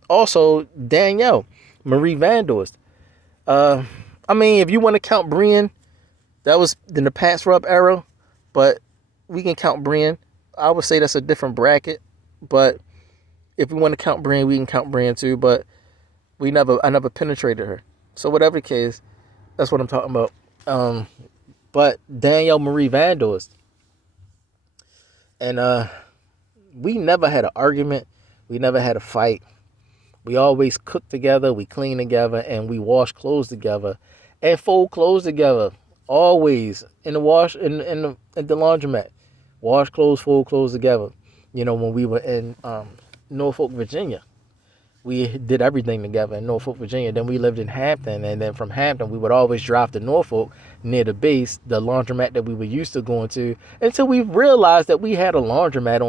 also Danielle Marie Van Dorst. If you want to count Brian, that was in the past rub era, but we can count Brian. I would say that's a different bracket, but if we want to count Brian, we can count Brian too. But I never penetrated her. So whatever the case, that's what I'm talking about. But Danielle Marie Van Dorst. And we never had an argument. We never had a fight. We always cooked together, we cleaned together, and we washed clothes together and fold clothes together always in the wash in the laundromat, wash clothes, fold clothes together. When we were in Norfolk, Virginia, we did everything together in Norfolk, Virginia. Then we lived in Hampton, and then from Hampton, we would always drive to Norfolk near the base, the laundromat that we were used to going to, until we realized that we had a laundromat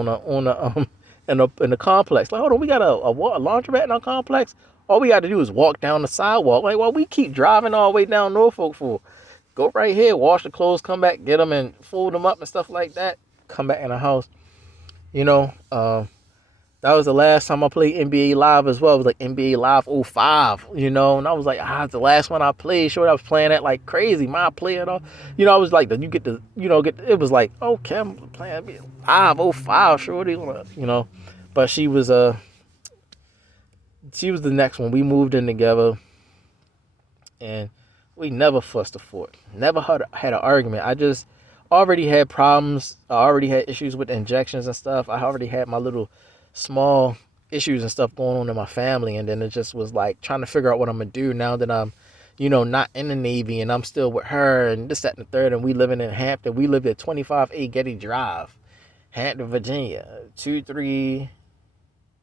in a complex. Like, hold on, we got a laundromat in our complex. All we got to do is walk down the sidewalk. Like, well, we keep driving all the way down Norfolk for. Go right here, wash the clothes, come back, get them and fold them up and stuff like that. Come back in the house. You know, that was the last time I played NBA Live as well. It was like NBA Live '05, and I was like, it's the last one I played. Sure, I was playing that like crazy. My play it all. I was like, you get the, it was like, okay, I'm playing NBA Live '05, shorty, But she was the next one. We moved in together, and we never fussed or fought. Never had an argument. I just already had problems. I already had issues with injections and stuff. I already had my little small issues and stuff going on in my family, and then it just was like trying to figure out what I'm gonna do now that I'm not in the Navy and I'm still with her and this, that, and the third, and we living in Hampton. We lived at 25A Getty Drive, Hampton, Virginia. 23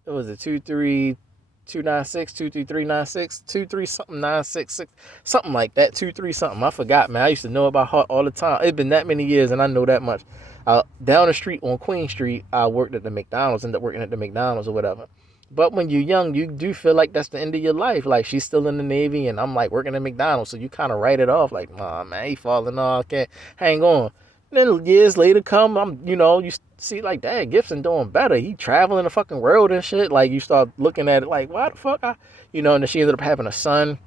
it was a 23296 23396 23 something 966 something like that, 23 something. I forgot, man. I used to know it by heart all the time. It's been that many years and I know that much. Down the street on Queen Street, I worked at the McDonald's, ended up working at the McDonald's or whatever. But when you're young, you do feel like that's the end of your life. Like, she's still in the Navy and I'm like working at McDonald's. So you kind of write it off like, nah, man, he falling off, can't hang on. And then years later come, you see like, dang, Gibson doing better. He traveling the fucking world and shit. Like, you start looking at it like, why the fuck? And then she ended up having a son,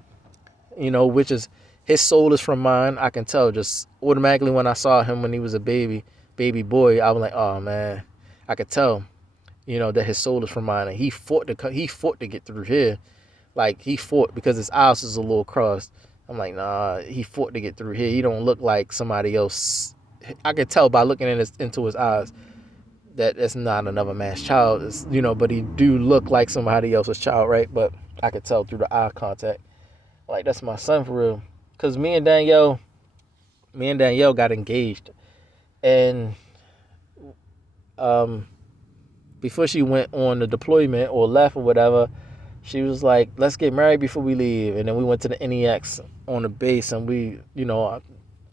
which is, his soul is from mine. I can tell just automatically when I saw him when he was a baby boy, I was like, oh man, I could tell, that his soul is from mine, and he fought to get through here. Like, he fought because his eyes was a little crossed. I'm like, nah, he fought to get through here. He don't look like somebody else. I could tell by looking into his eyes that it's not another man's child. It's, but he do look like somebody else's child, right? But I could tell through the eye contact, like, that's my son for real. Cause me and Danielle got engaged. And before she went on the deployment or left or whatever, she was like, let's get married before we leave. And then we went to the NEX on the base, and we,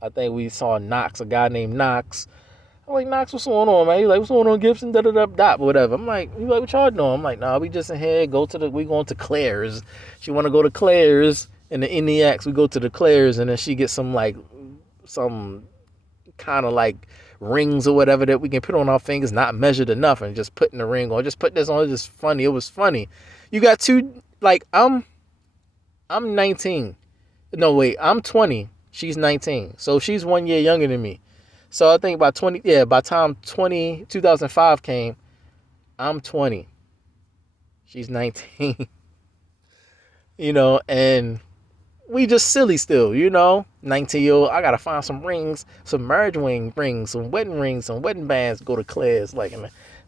I think we saw Knox, a guy named Knox. I'm like, Knox, what's going on, man? He's like, what's going on, Gibson? Da whatever. I'm like, you like, what y'all doing? I'm like, nah, we just in here, we going to Claire's. She want to go to Claire's in the NEX. We go to the Claire's, and then she gets some kind of like rings or whatever that we can put on our fingers, not measured enough, and just putting the ring on, just put this on. It's just funny. It was funny. You got two, like, I'm 19. No, wait, I'm 20. She's 19. So she's 1 year younger than me. So I think by the time 2005 came, I'm 20. She's 19. And we just silly still, 19-year-old. I gotta find some rings, some marriage rings, some wedding bands, go to Claire's. Like,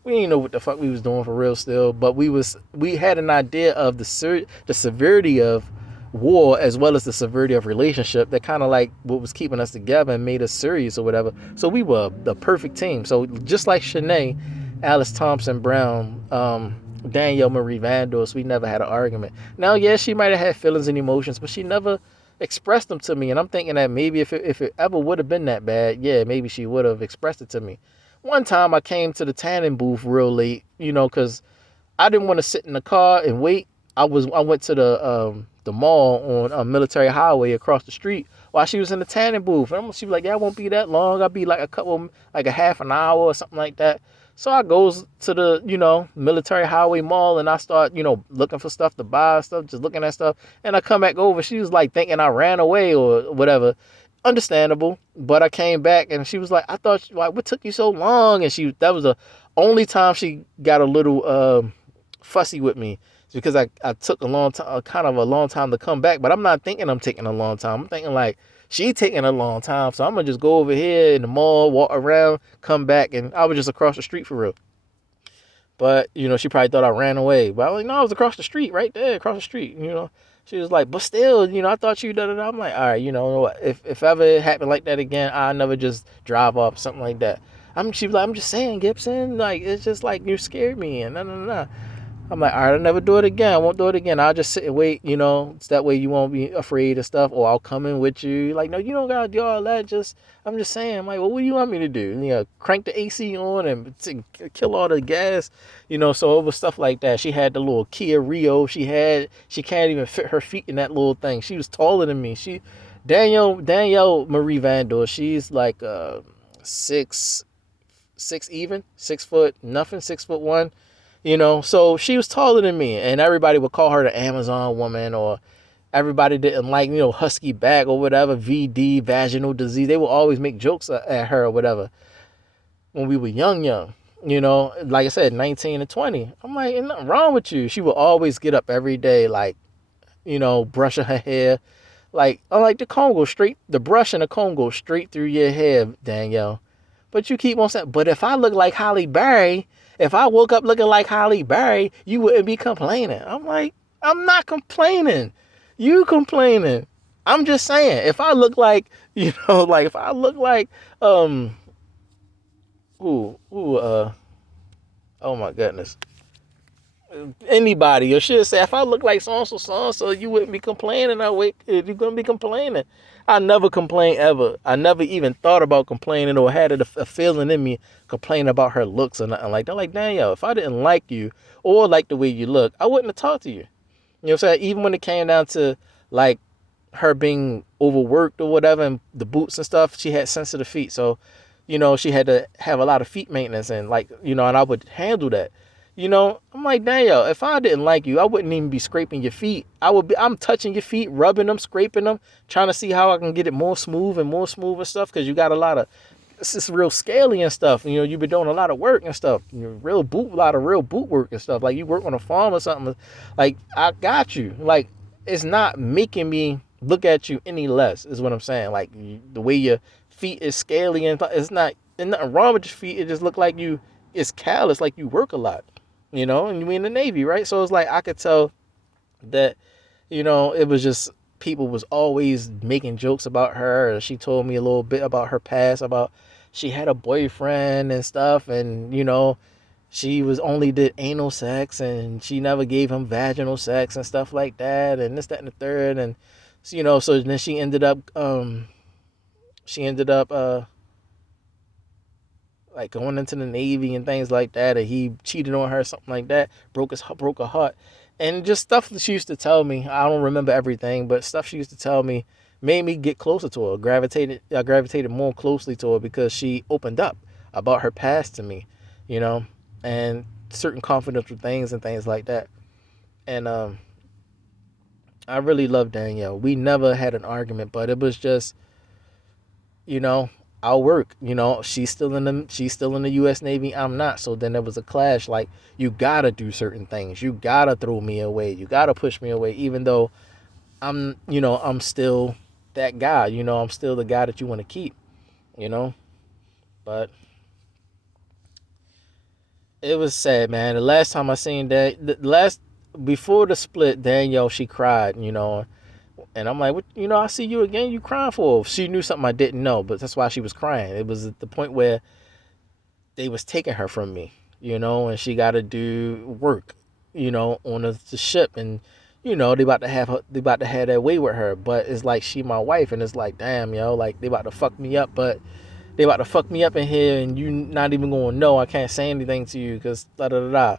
we didn't know what the fuck we was doing for real still, but we had an idea of the severity of war as well as the severity of relationship that kind of like what was keeping us together and made us serious or whatever. So we were the perfect team. So just like Shanae, Alice Thompson Brown, Danielle Marie Vandos, we never had an argument. Now, yeah, she might have had feelings and emotions, but she never expressed them to me. And I'm thinking that maybe if it ever would have been that bad, yeah, maybe she would have expressed it to me. One time I came to the tanning booth real late, because I didn't want to sit in the car and wait. I went to the mall on Military Highway across the street while she was in the tanning booth. And she was like, yeah, it won't be that long. I'll be like a half an hour or something like that. So I goes to the, Military Highway Mall, and I start, looking for stuff to buy, just looking at stuff. And I come back over. She was like thinking I ran away or whatever. Understandable. But I came back and she was like, I thought, like, what took you so long? And that was the only time she got a little fussy with me. It's because I took a long time to come back. But I'm not thinking I'm taking a long time. I'm thinking like, she taking a long time, so I'm going to just go over here in the mall, walk around, come back, and I was just across the street for real. But, she probably thought I ran away. But I was like, no, I was across the street, right there, across the street, She was like, but still, I thought you da da da. I'm like, all right, you know what? If ever it happened like that again, I'll never just drive off something like that. She was like, I'm just saying, Gibson, like it's just like you scared me and no. I'm like, all right, I'll never do it again. I won't do it again. I'll just sit and wait, so that way you won't be afraid of stuff, or I'll come in with you. Like, no, you don't gotta do all that. I'm just saying, I'm like, well, what do you want me to do? Crank the AC on and kill all the gas, So it was stuff like that. She had the little Kia Rio. She can't even fit her feet in that little thing. She was taller than me. Danielle Marie Vandor. She's like 6 foot nothing, 6'1". So she was taller than me, and everybody would call her the Amazon woman, or everybody didn't like, husky back or whatever, VD, vaginal disease. They would always make jokes at her or whatever when we were young, like I said, 19 and 20. I'm like, ain't nothing wrong with you. She would always get up every day, like, brushing her hair. Like, unlike the brush and the comb go straight through your hair, Danielle. But you keep on saying, but if I look like Halle Berry, if I woke up looking like Halle Berry, you wouldn't be complaining. I'm like, I'm not complaining. You complaining. I'm just saying, if I look like, like if I look like, oh my goodness. Anybody, or should say, if I look like so, you wouldn't be complaining. You're gonna be complaining. I never complain ever. I never even thought about complaining or had a feeling in me complaining about her looks or nothing like that. Like, Danielle, if I didn't like you or like the way you look, I wouldn't have talked to you. You know what I'm saying? Even when it came down to like her being overworked or whatever, and the boots and stuff, she had sensitive feet, so she had to have a lot of feet maintenance, and like and I would handle that. I'm like, Danielle, if I didn't like you, I wouldn't even be scraping your feet. I'm touching your feet, rubbing them, scraping them, trying to see how I can get it more smooth and stuff, because you got this is real scaly and stuff. You've been doing a lot of work and stuff. A lot of real boot work and stuff. Like you work on a farm or something. Like, I got you. Like, it's not making me look at you any less, is what I'm saying. Like, the way your feet is scaly and it's not, there's nothing wrong with your feet. It just look like it's callous, like you work a lot. And you in the Navy, right? So it's like I could tell that, it was just people was always making jokes about her. She told me a little bit about her past, about she had a boyfriend and stuff, and she was only did anal sex and she never gave him vaginal sex and stuff like that, and this, that, and the third, and so then she ended up like going into the Navy and things like that, and he cheated on her, something like that, broke her heart, and just stuff that she used to tell me. I don't remember everything, but stuff she used to tell me made me get closer to her. I gravitated more closely to her because she opened up about her past to me, and certain confidential things and things like that. And I really love Danielle. We never had an argument, but it was just, our work. She's still in the U.S. Navy. I'm not. So then there was a clash. Like, you gotta do certain things. You gotta throw me away. You gotta push me away, even though I'm still that guy. I'm still the guy that you want to keep. But it was sad, man. The last time I seen before the split, Danielle, she cried. And I'm like, what, I see you again. You crying for? She knew something I didn't know, but that's why she was crying. It was at the point where they was taking her from me, and she got to do work, on the ship, and they about to have their way with her. But it's like, she my wife, and it's like, damn, like they about to fuck me up, but they about to fuck me up in here, and you not even gonna know. I can't say anything to you because da da da da.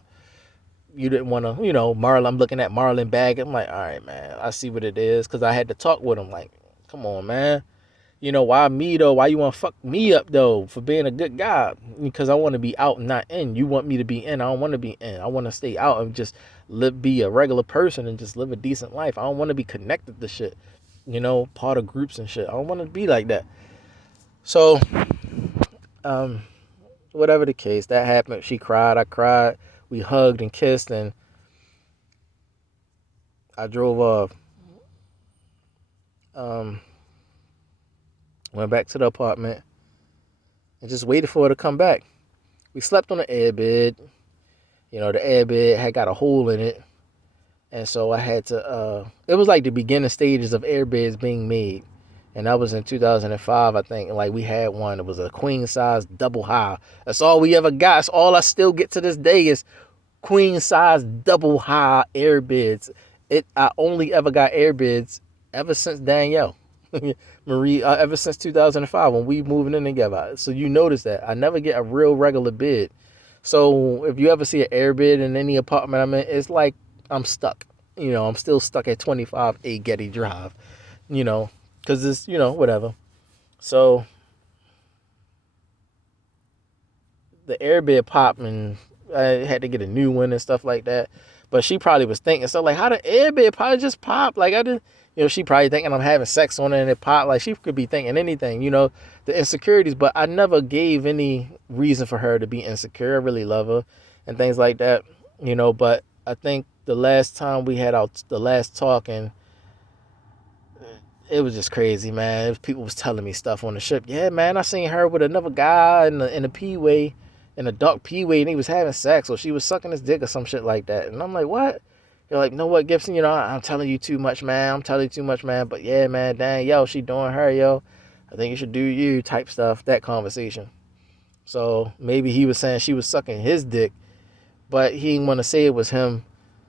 You didn't want to, Marlon. I'm looking at Marlon Baggett. I'm like, all right, man, I see what it is. Because I had to talk with him. Like, come on, man. Why me, though? Why you want to fuck me up, though, for being a good guy? Because I want to be out and not in. You want me to be in. I don't want to be in. I want to stay out and just be a regular person and just live a decent life. I don't want to be connected to shit, part of groups and shit. I don't want to be like that. So, whatever the case, that happened. She cried. I cried. We hugged and kissed, and I drove off. Went back to the apartment and just waited for her to come back. We slept on the airbed. The airbed had got a hole in it, And so I had to. It was like the beginning stages of airbeds being made, and that was in 2005, I think. And like we had one. It was a queen size double high. That's all we ever got. That's all I still get to this day is queen size double high airbeds. I only ever got airbeds ever since Danielle. Marie, ever since 2005 when we moving in together. So you notice that I never get a real regular bid. So if you ever see an airbed in any apartment I'm in, it's like I'm stuck. I'm still stuck at 25A Getty Drive. Because it's whatever. So the airbed popped and I had to get a new one and stuff like that. But she probably was thinking, so like, how the airbed probably just pop? Like I didn't, she probably thinking I'm having sex on it and it popped. Like she could be thinking anything, the insecurities. But I never gave any reason for her to be insecure. I really love her and things like that, But I think the last time we had the last talk, and it was just crazy, man. People was telling me stuff on the ship. Yeah, man, I seen her with another guy in the P-way, in a dark P-way, and he was having sex, or she was sucking his dick or some shit like that. And I'm like, what? They're like, know what, Gibson, I'm telling you too much, man. I'm telling you too much, man. But yeah, man, dang, yo, she doing her, yo. I think you should do you type stuff, that conversation. So maybe he was saying she was sucking his dick, but he didn't want to say it was him.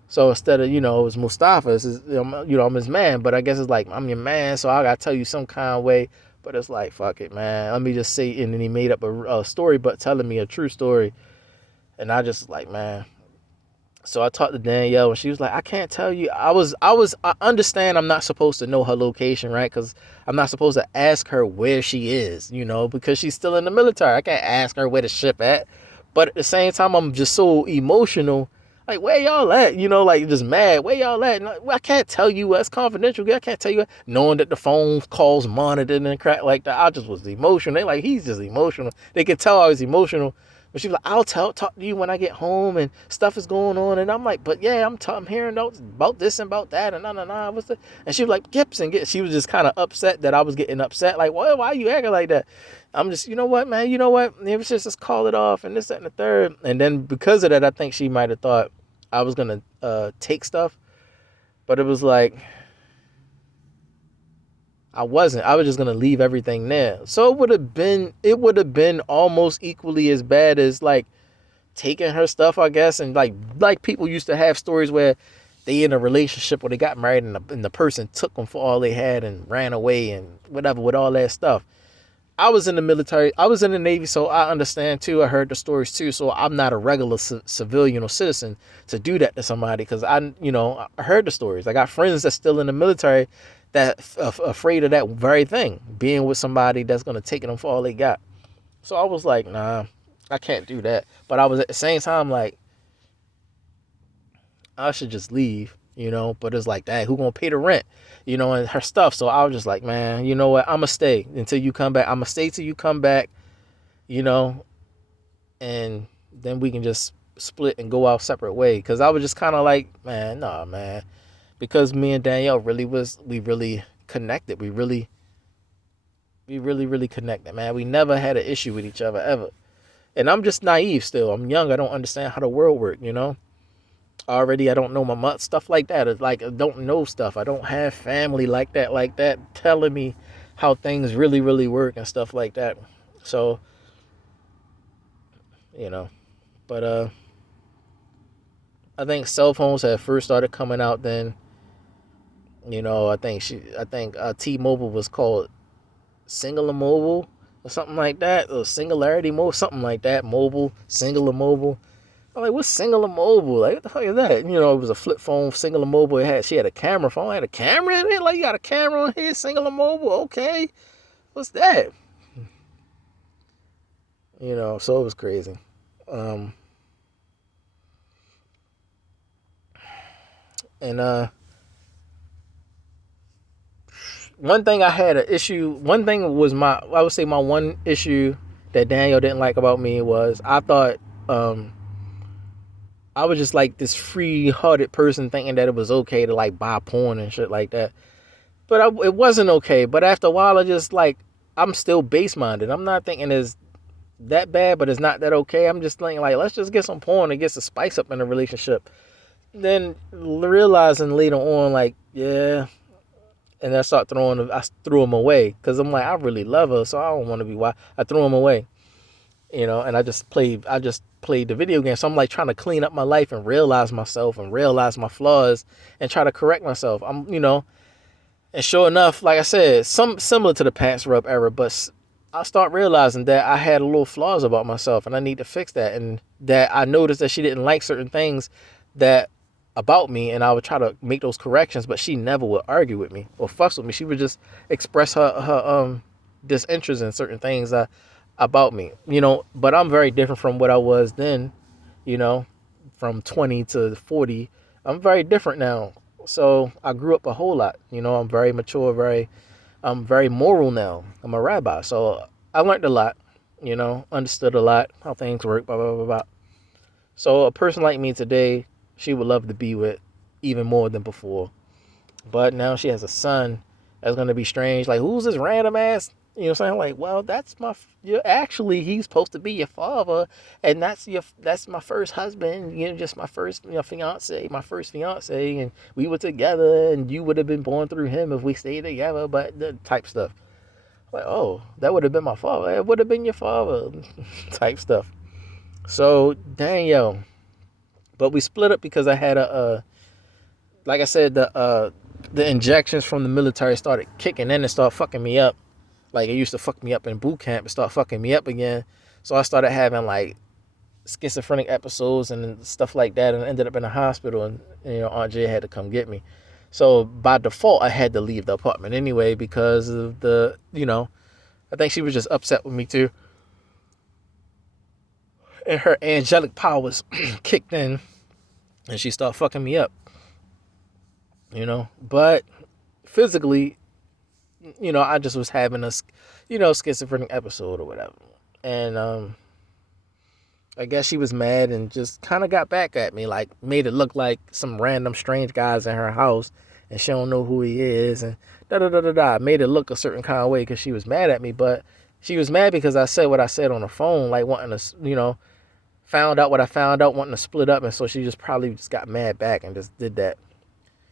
So instead of, it was Mustafa, I'm his man. But I guess it's like, I'm your man, so I got to tell you some kind of way. But it's like, fuck it, man. Let me just say, and then he made up a story, but telling me a true story. And I just like, man. So I talked to Danielle, and she was like, I can't tell you. I understand I'm not supposed to know her location, right? Because I'm not supposed to ask her where she is, because she's still in the military. I can't ask her where the ship at. But at the same time, I'm just so emotional. Like, where y'all at? Like, just mad. Where y'all at? I can't tell you. That's confidential. I can't tell you. Knowing that the phone calls monitored and crap like that, I just was emotional. They like, he's just emotional. They could tell I was emotional. But she was like, I'll talk to you when I get home and stuff is going on. And I'm like, but yeah, I'm hearing about this and about that. And what's the? And she was like, Gibson. She was just kind of upset that I was getting upset. Like, well, why are you acting like that? I'm just, you know what, man? You know what? Maybe it's just let's call it off and this, that, and the third. And then because of that, I think she might have thought I was going to take stuff. But it was like, I wasn't. I was just going to leave everything there. So it would have been almost equally as bad as like taking her stuff, I guess. And like people used to have stories where they in a relationship where they got married and the person took them for all they had and ran away and whatever with all that stuff. I was in the military. I was in the Navy, so I understand too. I heard the stories too. So I'm not a regular civilian or citizen to do that to somebody because I heard the stories. I got friends that's still in the military that afraid of that very thing, being with somebody that's going to take them for all they got. So I was like, nah, I can't do that. But I was at the same time like, I should just leave, But it's like, dang, who going to pay the rent? And her stuff. So I was just like, man, you know what? I'm going to stay until you come back. I'm going to stay till you come back, and then we can just split and go our separate way. Because I was just kind of like, man, nah, man. Because me and Danielle we really connected. We really connected, man. We never had an issue with each other, ever. And I'm just naive still. I'm young. I don't understand how the world works, Already, I don't know my mother, stuff like that. It's like I don't know stuff. I don't have family like that telling me how things really, really work and stuff like that. So, but I think cell phones had first started coming out then. I think T-Mobile was called Singular Mobile or something like that, or Singularity Mobile, something like that. Mobile, Singular Mobile. I'm like, what's Singular Mobile? Like, what the fuck is that? It was a flip phone, Singular Mobile. She had a camera phone. I had a camera in it? Like, you got a camera on here, Singular Mobile? Okay. What's that? So it was crazy. And one thing I had an issue, one thing was I would say my one issue that Daniel didn't like about me was I thought, I was just like this free-hearted person thinking that it was okay to like buy porn and shit like that. But it wasn't okay. But after a while, I just like, I'm still base-minded. I'm not thinking it's that bad, but it's not that okay. I'm just thinking like, let's just get some porn and get some spice up in a relationship. then realizing later on, like, yeah, and I threw them away because I'm like, I really love her, so I don't want to be why I threw them away, and I just played the video game. So I'm like trying to clean up my life and realize myself and realize my flaws and try to correct myself. And sure enough, like I said, some similar to the pants rub era, but I start realizing that I had a little flaws about myself and I need to fix that. And that I noticed that she didn't like certain things that about me, and I would try to make those corrections, but she never would argue with me or fuss with me. She would just express her disinterest in certain things about me, But I'm very different from what I was then, you know, from 20 to 40. I'm very different now. So I grew up a whole lot. I'm very mature, I'm very moral now. I'm a rabbi. So I learned a lot, understood a lot, how things work, blah, blah, blah, blah. So a person like me today, she would love to be with even more than before. But now she has a son that's going to be strange. Like, who's this random ass? You know what I'm saying? Like, well, actually, he's supposed to be your father, and that's my first husband, just my first, fiance, my first fiance, and we were together, and you would have been born through him if we stayed together, but the type stuff. Like, oh, that would have been my father. It would have been your father, type stuff. So, dang, yo. But we split up because I had like I said, the injections from the military started kicking in and started fucking me up. Like, it used to fuck me up in boot camp and start fucking me up again. So I started having like schizophrenic episodes and stuff like that, and ended up in the hospital. And Aunt Jay had to come get me. So by default, I had to leave the apartment anyway because of I think she was just upset with me too. And her angelic powers kicked in, and she started fucking me up. But physically, I just was having a, schizophrenic episode or whatever. And I guess she was mad and just kind of got back at me, like made it look like some random strange guys in her house and she don't know who he is and da-da-da-da-da. Made it look a certain kind of way because she was mad at me, but she was mad because I said what I said on the phone, like wanting to, found out what I found out, wanting to split up, and so she just probably just got mad back and just did that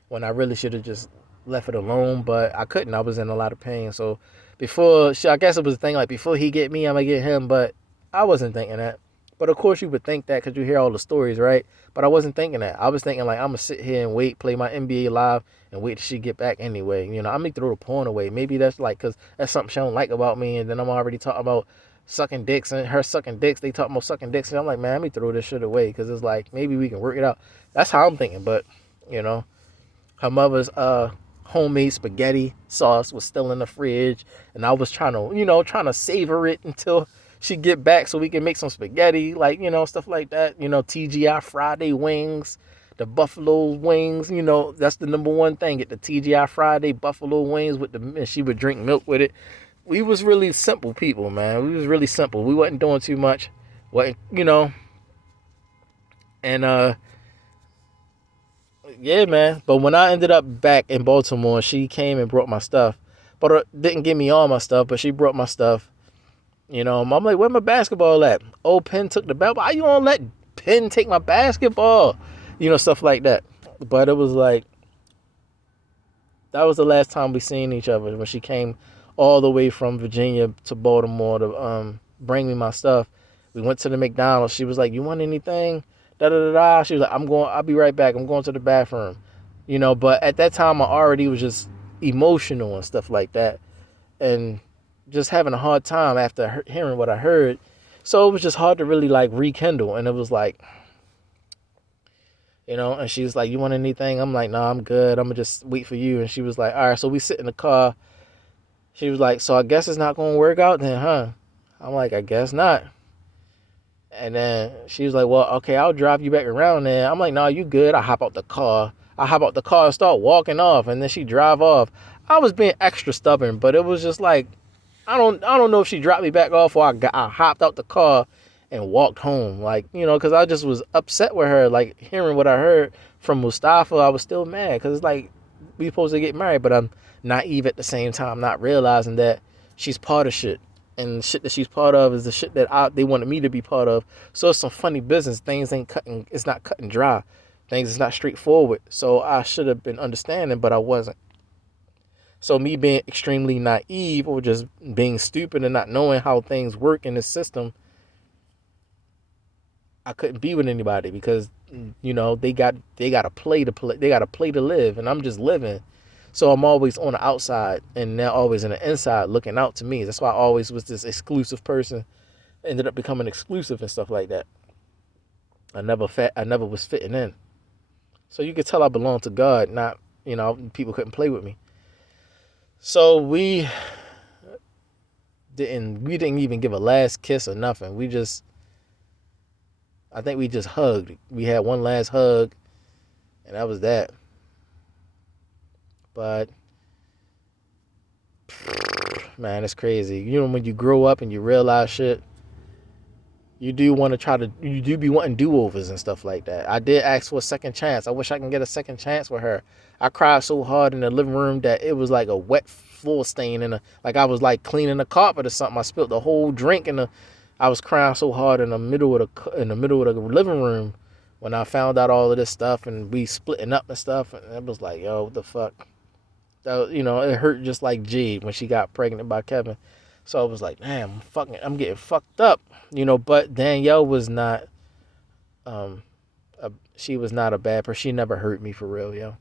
when I really should have just left it alone, but I couldn't. I was in a lot of pain. So I guess it was a thing like before he get me, I'm gonna get him, but I wasn't thinking that. But of course you would think that because you hear all the stories, right? But I wasn't thinking that. I was thinking like I'm gonna sit here and wait, play my NBA Live, and wait till she get back anyway. I'm gonna throw the porn away. Maybe that's like because that's something she don't like about me, and then I'm already talking about sucking dicks and her sucking dicks. They talking about sucking dicks, and I'm like, man, let me throw this shit away because it's like maybe we can work it out. That's how I'm thinking. But her mother's homemade spaghetti sauce was still in the fridge, and I was trying to savor it until she get back so we can make some spaghetti, like stuff like that. TGI Friday wings, the buffalo wings. That's the number one thing. Get the TGI Friday buffalo wings and she would drink milk with it. We was really simple people, man. We was really simple. We wasn't doing too much, and yeah, man. But when I ended up back in Baltimore, she came and brought my stuff. But didn't give me all my stuff, but she brought my stuff. I'm like, where my basketball at? Oh, Penn took the ball. Why you gonna let Penn take my basketball? Stuff like that. But it was like, that was the last time we seen each other, when she came all the way from Virginia to Baltimore to bring me my stuff. We went to the McDonald's. She was like, you want anything? Da-da-da-da. She was like, I'll be right back. I'm going to the bathroom. But at that time I already was just emotional and stuff like that. And just having a hard time after hearing what I heard. So it was just hard to really like rekindle. And it was like, and she was like, you want anything? I'm like, nah, I'm good. I'm gonna just wait for you. And she was like, all right. So we sit in the car. She was like, so I guess it's not gonna work out then, huh? I'm like, I guess not. And then she was like, well, okay, I'll drive you back around there. I'm like, nah, you good. I hop out the car and start walking off. And then she drive off. I was being extra stubborn, but it was just like, I don't know if she dropped me back off or I hopped out the car and walked home. Like, because I just was upset with her. Like, hearing what I heard from Mustafa, I was still mad. Because it's like, we supposed to get married, but I'm naive at the same time, not realizing that she's part of shit. And the shit that she's part of is the shit that they wanted me to be part of. So it's some funny business. Things ain't cutting. It's not cutting dry. Things is not straightforward. So I should have been understanding, but I wasn't. So me being extremely naive or just being stupid and not knowing how things work in the system, I couldn't be with anybody because they got to play, they got to play to live, and I'm just living. So I'm always on the outside and now always on the inside looking out to me. That's why I always was this exclusive person. Ended up becoming exclusive and stuff like that. I never was fitting in. So you could tell I belonged to God, not, people couldn't play with me. So we didn't even give a last kiss or nothing. I think we just hugged. We had one last hug and that was that. But man, it's crazy. When you grow up and you realize shit, you do be wanting do-overs and stuff like that. I did ask for a second chance. I wish I can get a second chance with her. I cried so hard in the living room that it was like a wet floor stain like I was like cleaning the carpet or something. I spilled the whole drink I was crying so hard in the middle of the living room when I found out all of this stuff and we splitting up and stuff, and it was like, yo, what the fuck? It hurt just like G when she got pregnant by Kevin. So I was like, damn, I'm getting fucked up, But Danielle was not, she was not a bad person. She never hurt me for real, yo.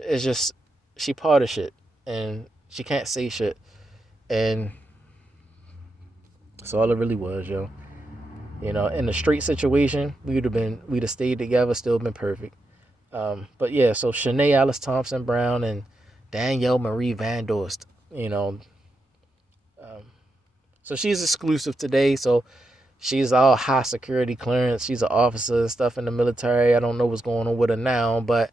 It's just she part of shit, and she can't say shit, and that's all it really was, yo. In a straight situation, we'd have stayed together, still been perfect. But yeah, so Shanae Alice Thompson Brown and Danielle Marie Van Dorst, so she's exclusive today. So she's all high security clearance. She's an officer and stuff in the military. I don't know what's going on with her now, but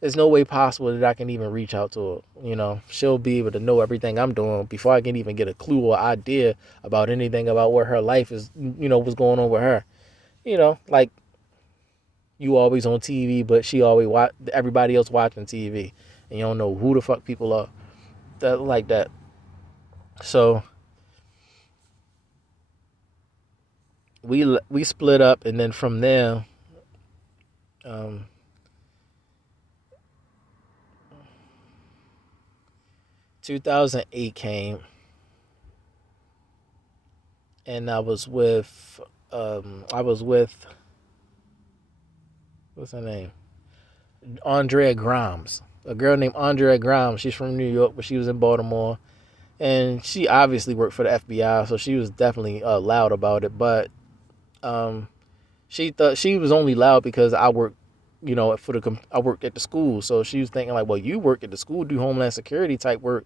there's no way possible that I can even reach out to her. She'll be able to know everything I'm doing before I can even get a clue or idea about anything about what her life is, what's going on with her. Like you always on TV, but she always watch everybody else watching TV, and you don't know who the fuck people are that like that. So we split up, and then from there, 2008 came, and I was with what's her name? Andrea Grimes, a girl named Andrea Grimes. She's from New York, but she was in Baltimore, and she obviously worked for the FBI, so she was definitely loud about it. But she thought she was only loud because I worked, I worked at the school, so she was thinking like, well, you work at the school, do Homeland Security type work,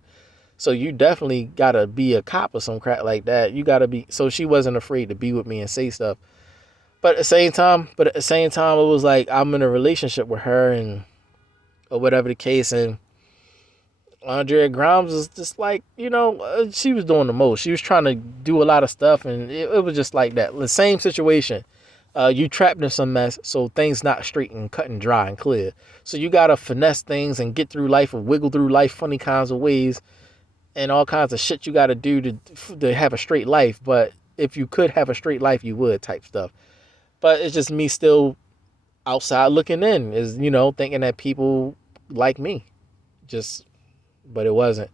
so you definitely gotta be a cop or some crap like that. You gotta be. So she wasn't afraid to be with me and say stuff. But at the same time, it was like I'm in a relationship with her or whatever the case, and Andrea Grimes is just like, she was doing the most. She was trying to do a lot of stuff, and it was just like that. The same situation. You trapped in some mess, so things not straight and cut and dry and clear. So you gotta finesse things and get through life or wiggle through life funny kinds of ways, and all kinds of shit you gotta do to have a straight life. But if you could have a straight life, you would type stuff. But it's just me still outside looking in, is thinking that people like me, but it wasn't.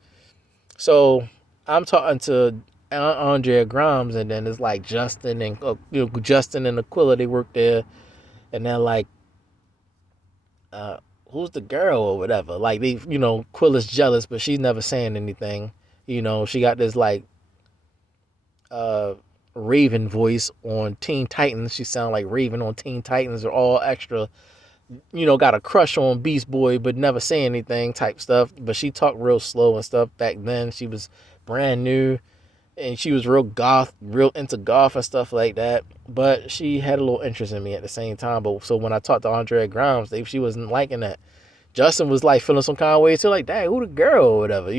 So I'm talking to Andrea Grimes, and then it's like Justin and Justin and Aquila, they work there, and then like who's the girl or whatever, like they Aquila's jealous, but she's never saying anything. She got this like Raven voice on Teen Titans. She sound like Raven on Teen Titans, or all extra, got a crush on Beast Boy but never say anything type stuff. But she talked real slow and stuff. Back then she was brand new, and she was real into goth and stuff like that. But she had a little interest in me at the same time. But so when I talked to Andrea Grimes, she wasn't liking that. Justin was like feeling some kind of way too, like, dang, who the girl or whatever,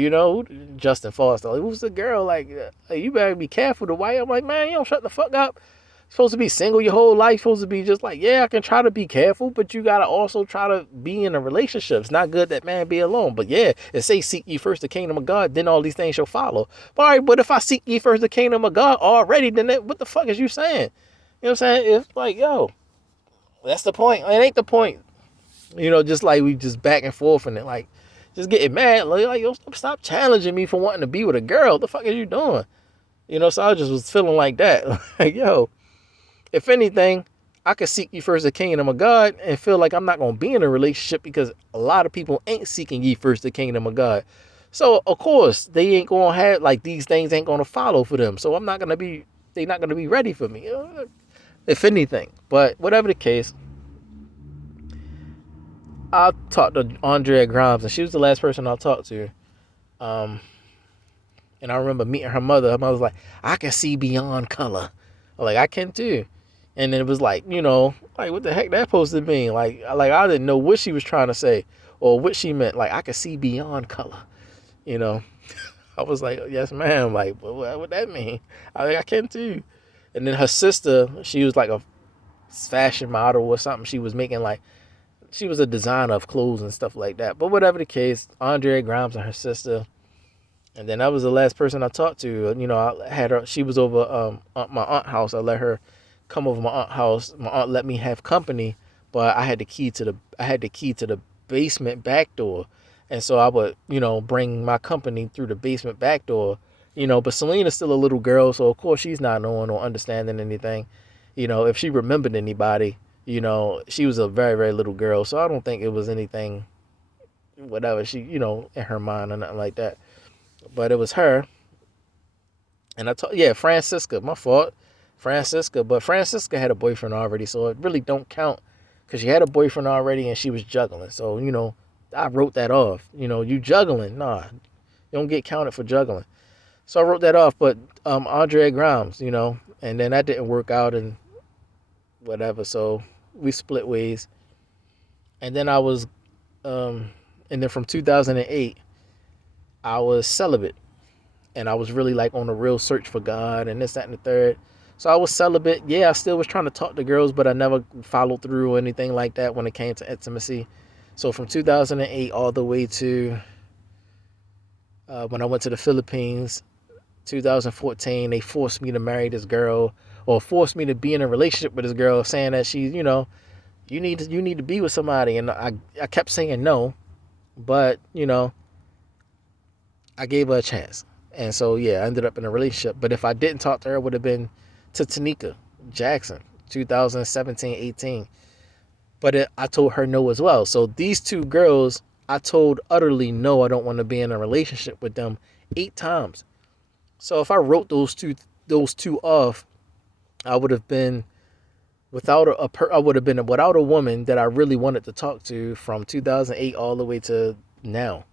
Justin Foster, like, who's the girl, like, hey, you better be careful the white. I'm like, man, you don't shut the fuck up. You're supposed to be single your whole life, supposed to be just like, yeah, I can try to be careful, but you gotta also try to be in a relationship. It's not good that man be alone. But yeah, it say seek ye first the kingdom of God, then all these things shall follow. But all right, but if I seek ye first the kingdom of God already, then what the fuck is you saying? You know what I'm saying? It's like, yo, that's the point. It ain't the point. Just like we just back and forth and then like just getting mad. Like, yo, stop challenging me for wanting to be with a girl. What the fuck are you doing? So I just was feeling like that. Like, yo, if anything, I could seek ye first the kingdom of God and feel like I'm not going to be in a relationship because a lot of people ain't seeking ye first the kingdom of God. So, of course, they ain't going to have, like, these things ain't going to follow for them. So they're not going to be ready for me, if anything. But whatever the case, I talked to Andrea Grimes, and she was the last person I talked to. And I remember meeting her mother. Her mother was like, I can see beyond color. I'm like, I can too. And it was like, like what the heck that supposed to mean? Like I didn't know what she was trying to say or what she meant. Like, I could see beyond color. I was like, yes, ma'am. Like, what would that mean? I can too. And then her sister, she was like a fashion model or something. She was making she was a designer of clothes and stuff like that. But whatever the case, Andrea Grimes and her sister. And then that was the last person I talked to. I had her. She was over my aunt's house. I let her come over my aunt's house. My aunt let me have company, but I had the key to the basement back door, and so I would bring my company through the basement back door. But Selena's still a little girl, so of course she's not knowing or understanding anything. If she remembered anybody, she was a very, very little girl, so I don't think it was anything, whatever she in her mind or nothing like that. But it was her. And Francisca, my fault. Francisca. But Francisca had a boyfriend already, so it really don't count because she had a boyfriend already and she was juggling. So, I wrote that off. You juggling. Nah, you don't get counted for juggling. So I wrote that off. But Andrea Grimes, and then that didn't work out and whatever. So we split ways. And then and then from 2008, I was celibate, and I was really like on a real search for God and this, that, and the third. So I was celibate. Yeah, I still was trying to talk to girls, but I never followed through or anything like that when it came to intimacy. So from 2008 all the way to when I went to the Philippines, 2014, they forced me to marry this girl or forced me to be in a relationship with this girl, saying that she's, you need to be with somebody. And I kept saying no, but, I gave her a chance. And so, yeah, I ended up in a relationship. But if I didn't talk to her, it would have been to Tanika Jackson, 2017, 18. But I told her no as well. So these two girls, I told utterly no, I don't want to be in a relationship with them 8 times. So if I wrote those two off, I would have been without a woman that I really wanted to talk to from 2008 all the way to now.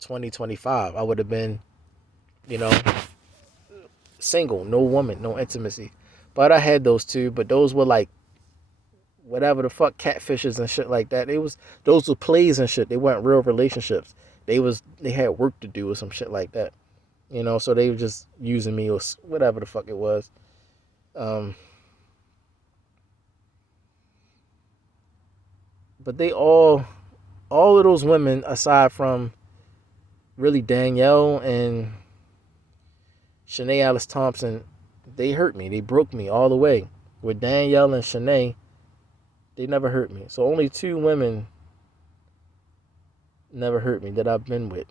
2025, I would have been, single, no woman, no intimacy. But I had those two, but those were like whatever the fuck, catfishes and shit like that. Those were plays and shit. They weren't real relationships. They had work to do or some shit like that. So they were just using me or whatever the fuck it was. But they all of those women, aside from really Danielle and Shanae Alice Thompson, they hurt me. They broke me all the way. With Danielle and Shanae, they never hurt me. So only 2 women never hurt me that I've been with.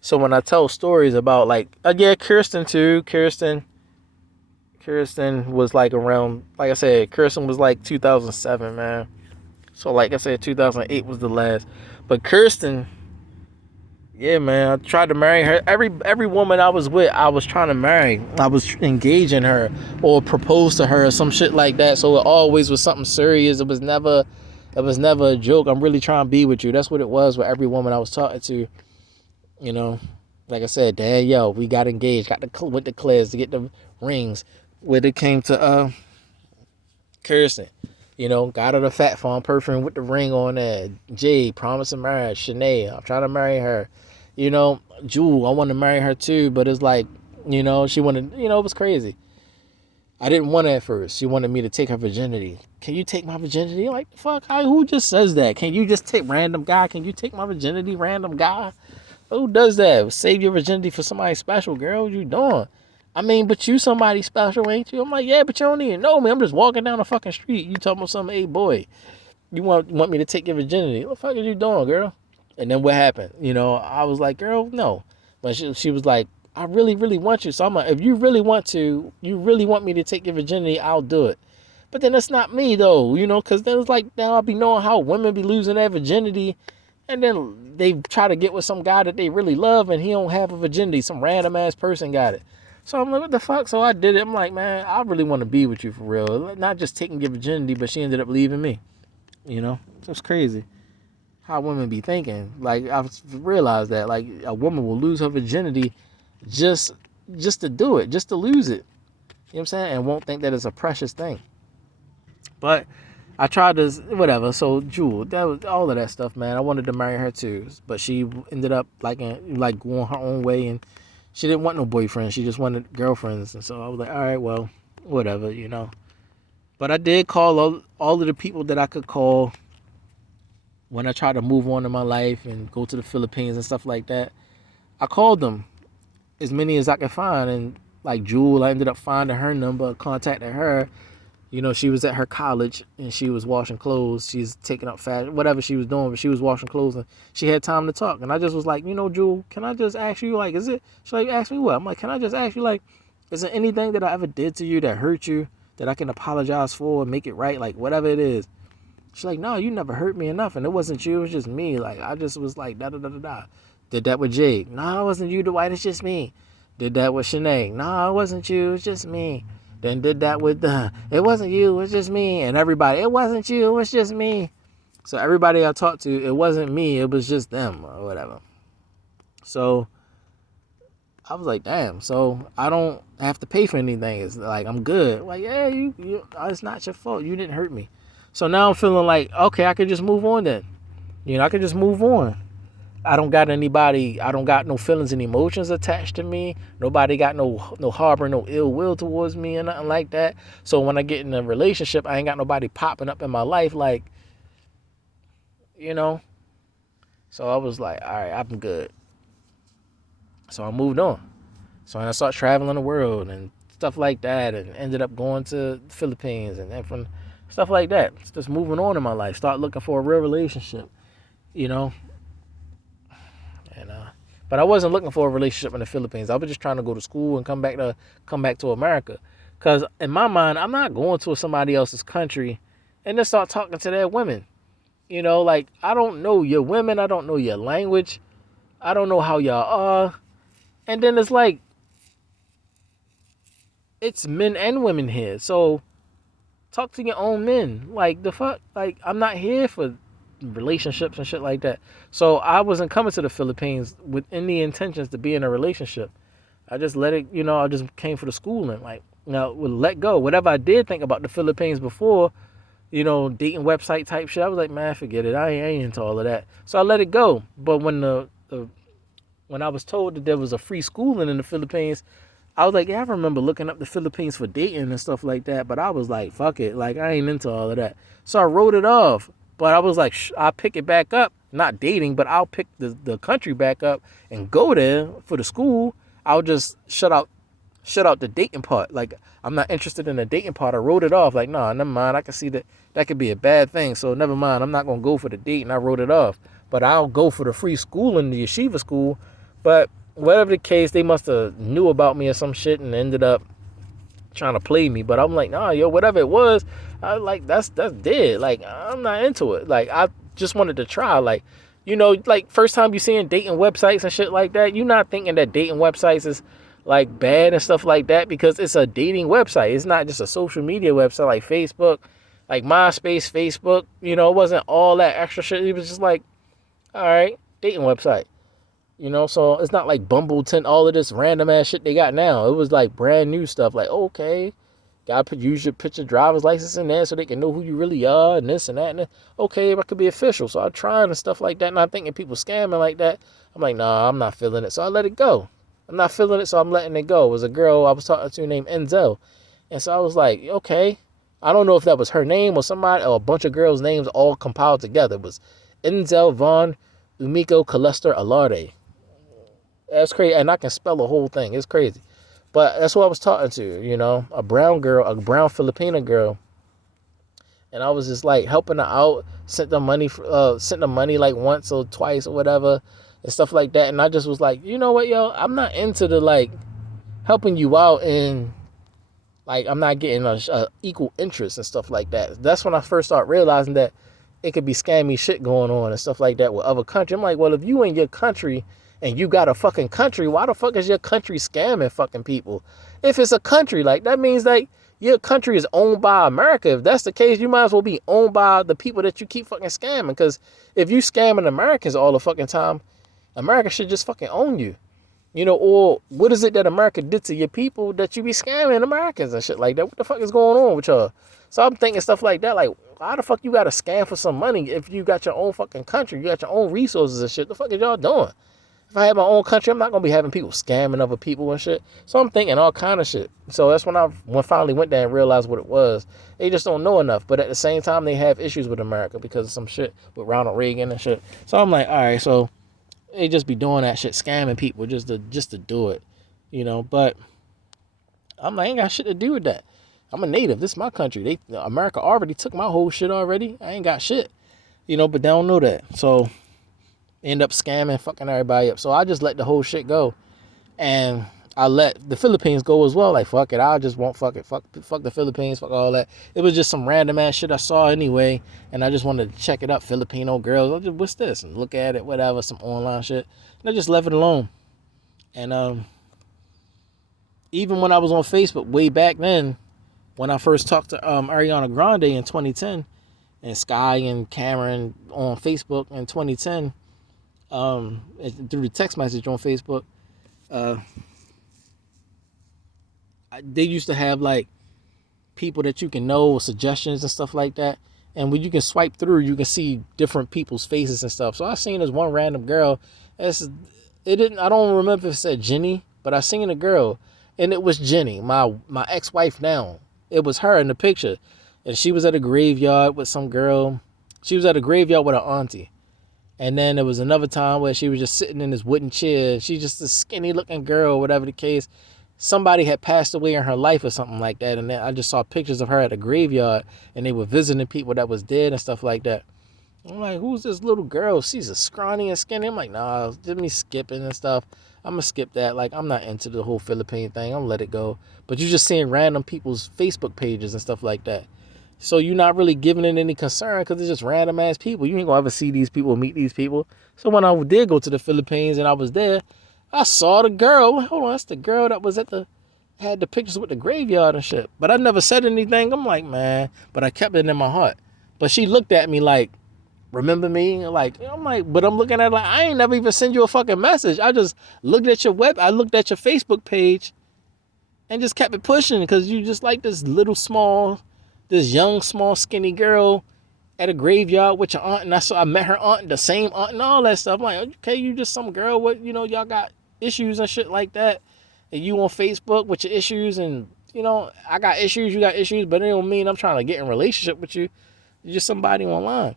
So when I tell stories about Kirsten too, Kirsten was like around, like I said, Kirsten was like 2007, man. So like I said, 2008 was the last. But Kirsten, yeah, man, I tried to marry her. Every woman I was with, I was trying to marry. I was engaging her or propose to her or some shit like that. So it always was something serious. It was never a joke. I'm really trying to be with you. That's what it was with every woman I was talking to. Like I said, Danielle, we got engaged, went to Claire's to get the rings. When it came to Kirsten, got her the Fat Farm perfume with the ring on there. Jade, promising marriage. Shanae, I'm trying to marry her. Jewel, I want to marry her too, but it's like, she wanted, it was crazy. I didn't want it at first. She wanted me to take her virginity. Can you take my virginity? Like, fuck, who just says that? Can you just take random guy? Can you take my virginity, random guy? Who does that? Save your virginity for somebody special, girl? What you doing? I mean, but you somebody special, ain't you? I'm like, yeah, but you don't even know me. I'm just walking down the fucking street. You talking about some, hey, boy, you want me to take your virginity? What the fuck are you doing, girl? And then what happened? I was like, girl, no. But she was like, I really, really want you. So I'm like, if you really want to, you really want me to take your virginity, I'll do it. But then that's not me, though, because then it's like, now I'll be knowing how women be losing their virginity. And then they try to get with some guy that they really love and he don't have a virginity. Some random ass person got it. So I'm like, what the fuck? So I did it. I'm like, man, I really want to be with you for real. Not just taking your virginity, but she ended up leaving me. It's crazy how women be thinking. Like, I've realized that, like, a woman will lose her virginity just to do it, just to lose it. You know what I'm saying? And won't think that it's a precious thing. But I tried to, whatever. So Jewel, that was all of that stuff, man. I wanted to marry her too, but she ended up like going her own way, and she didn't want no boyfriend. She just wanted girlfriends, and so I was like, all right, well, whatever. But I did call all of the people that I could call when I tried to move on in my life and go to the Philippines and stuff like that. I called them, as many as I could find, and like Jewel, I ended up finding her number, contacted her. She was at her college and she was washing clothes. She's taking up fashion, whatever she was doing, but she was washing clothes and she had time to talk. And I just was like, Jewel, can I just ask you, like, she like, ask me what? I'm like, can I just ask you, like, is there anything that I ever did to you that hurt you that I can apologize for and make it right? Like, whatever it is. She's like, no, you never hurt me enough. And it wasn't you, it was just me. Like, I just was like, da-da-da-da-da. Did that with Jake. No, it wasn't you, Dwight, it's just me. Did that with Shanae. No, it wasn't you, it's just me. Then did that with it wasn't you, it was just me. And everybody, it wasn't you, it was just me. So everybody I talked to, it wasn't me, it was just them or whatever. So I was like, damn, so I don't have to pay for anything. It's like, I'm good. Like, yeah, you it's not your fault. You didn't hurt me. So now I'm feeling like, okay, I could just move on then. I could just move on. I don't got no feelings and emotions attached to me. Nobody got no harbor, no ill will towards me or nothing like that. So when I get in a relationship, I ain't got nobody popping up in my life like, So I was like, all right, I'm good. So I moved on. So I started traveling the world and stuff like that, and ended up going to the Philippines and from stuff like that. Just moving on in my life. Start looking for a real relationship, And but I wasn't looking for a relationship in the Philippines. I was just trying to go to school and come back to America. Cause in my mind, I'm not going to somebody else's country and then start talking to their women. Like, I don't know your women. I don't know your language. I don't know how y'all are. And then it's like, it's men and women here. So talk to your own men. Like, the fuck? Like, I'm not here for relationships and shit like that. So I wasn't coming to the Philippines with any intentions to be in a relationship. I just let it, I just came for the schooling. Like, let go. Whatever I did think about the Philippines before, dating website type shit, I was like, man, forget it. I ain't into all of that. So I let it go. But when when I was told that there was a free schooling in the Philippines, I was like, yeah, I remember looking up the Philippines for dating and stuff like that. But I was like, fuck it. Like, I ain't into all of that. So I wrote it off. But I was like, I'll pick it back up. Not dating, but I'll pick the country back up and go there for the school. I'll just shut out the dating part. Like, I'm not interested in the dating part. I wrote it off. Like, nah, never mind. I can see that could be a bad thing. So never mind. I'm not going to go for the date. And I wrote it off. But I'll go for the free school in the yeshiva school. But whatever the case, they must have knew about me or some shit and ended up trying to play me. But I'm like, nah, yo, whatever it was, I like, that's dead. Like, I'm not into it. Like, I just wanted to try. Like, like, first time you seeing dating websites and shit like that, you're not thinking that dating websites is like bad and stuff like that, because it's a dating website. It's not just a social media website like Facebook, like MySpace, Facebook. It wasn't all that extra shit. It was just like, all right, dating website. So it's not like Bumble, all of this random ass shit they got now. It was like brand new stuff. Like, okay, gotta use your picture driver's license in there so they can know who you really are and this and that. And okay, that could be official. So I'm trying and stuff like that. Not thinking people scamming like that. I'm like, nah, I'm not feeling it. So I let it go. I'm not feeling it, so I'm letting it go. It was a girl I was talking to named Enzel. And so I was like, okay. I don't know if that was her name or somebody, or a bunch of girls' names all compiled together. It was Enzel Von Umiko Calester Alarde. That's crazy. And I can spell the whole thing. It's crazy. But that's what I was talking to, a brown girl, a brown Filipina girl. And I was just like helping her out, sent them money like once or twice or whatever and stuff like that. And I just was like, you know what, yo, I'm not into the like helping you out and like I'm not getting a equal interest and stuff like that. That's when I first started realizing that it could be scammy shit going on and stuff like that with other countries. I'm like, well, if you in your country and you got a fucking country, why the fuck is your country scamming fucking people? If it's a country, like that means like your country is owned by America. If that's the case, you might as well be owned by the people that you keep fucking scamming. Because if you scamming Americans all the fucking time, America should just fucking own you. Or what is it that America did to your people that you be scamming Americans and shit like that? What the fuck is going on with y'all? So I'm thinking stuff like that, like, how the fuck you gotta scam for some money if you got your own fucking country, you got your own resources and shit? The fuck is y'all doing? If I had my own country, I'm not gonna be having people scamming other people and shit. So I'm thinking all kind of shit. So that's when I finally went there and realized what it was. They just don't know enough. But at the same time, they have issues with America because of some shit with Ronald Reagan and shit. So I'm like, all right, so they just be doing that shit, scamming people just to do it, But I'm like, I ain't got shit to do with that. I'm a native. This is my country. America already took my whole shit already. I ain't got shit, but they don't know that. So end up scamming, fucking everybody up. So I just let the whole shit go, and I let the Philippines go as well. Like fuck it, I just won't fuck it. Fuck the Philippines. Fuck all that. It was just some random ass shit I saw anyway, and I just wanted to check it up. Filipino girls. I just, what's this? And look at it, whatever. Some online shit. And I just left it alone. And even when I was on Facebook way back then, when I first talked to Ariana Grande in 2010, and Sky and Cameron on Facebook in 2010, through the text message on Facebook, they used to have like people that you can know, suggestions and stuff like that. And when you can swipe through, you can see different people's faces and stuff. So I seen this one random girl. I don't remember if it said Jenny, but I seen a girl, and it was Jenny, my ex-wife now. It was her in the picture, and she was at a graveyard with some girl. She was at a graveyard with her auntie. And then there was another time where she was just sitting in this wooden chair. She's just a skinny looking girl, whatever the case. Somebody had passed away in her life or something like that. And then I just saw pictures of her at a graveyard, and they were visiting people that was dead and stuff like that. I'm like, who's this little girl? She's a scrawny and skinny. I'm like, nah, just me skipping and stuff. I'm going to skip that. Like, I'm not into the whole Philippine thing. I'm going to let it go. But you're just seeing random people's Facebook pages and stuff like that. So you're not really giving it any concern because it's just random ass people. You ain't gonna ever see these people, meet these people. So when I did go to the Philippines and I was there, I saw the girl. Hold on, that's the girl that was had the pictures with the graveyard and shit. But I never said anything. I'm like, man, but I kept it in my heart. But she looked at me like, remember me? Like, I'm like, but I'm looking at it like, I ain't never even send you a fucking message. I just looked at your I looked at your Facebook page and just kept it pushing because you just like this young, small, skinny girl at a graveyard with your aunt. And I met her aunt, the same aunt and all that stuff. I'm like, okay, you just some girl with, y'all got issues and shit like that. And you on Facebook with your issues and, I got issues, you got issues, but it don't mean I'm trying to get in a relationship with you. You're just somebody online,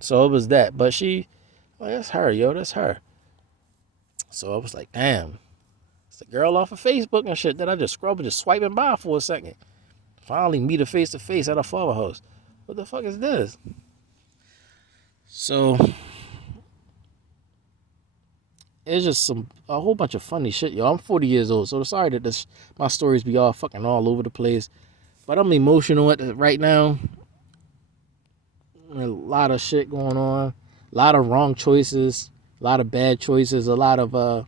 So it was that. But that's her, that's her. So I was like, damn, it's the girl off of Facebook and shit that I just swiping by for a second. Finally meet her face to face at her father's house. What the fuck is this? So it's just a whole bunch of funny shit, yo. I'm 40 years old, so sorry that my stories be all fucking all over the place. But I'm emotional right now. A lot of shit going on. A lot of wrong choices. A lot of bad choices. A lot of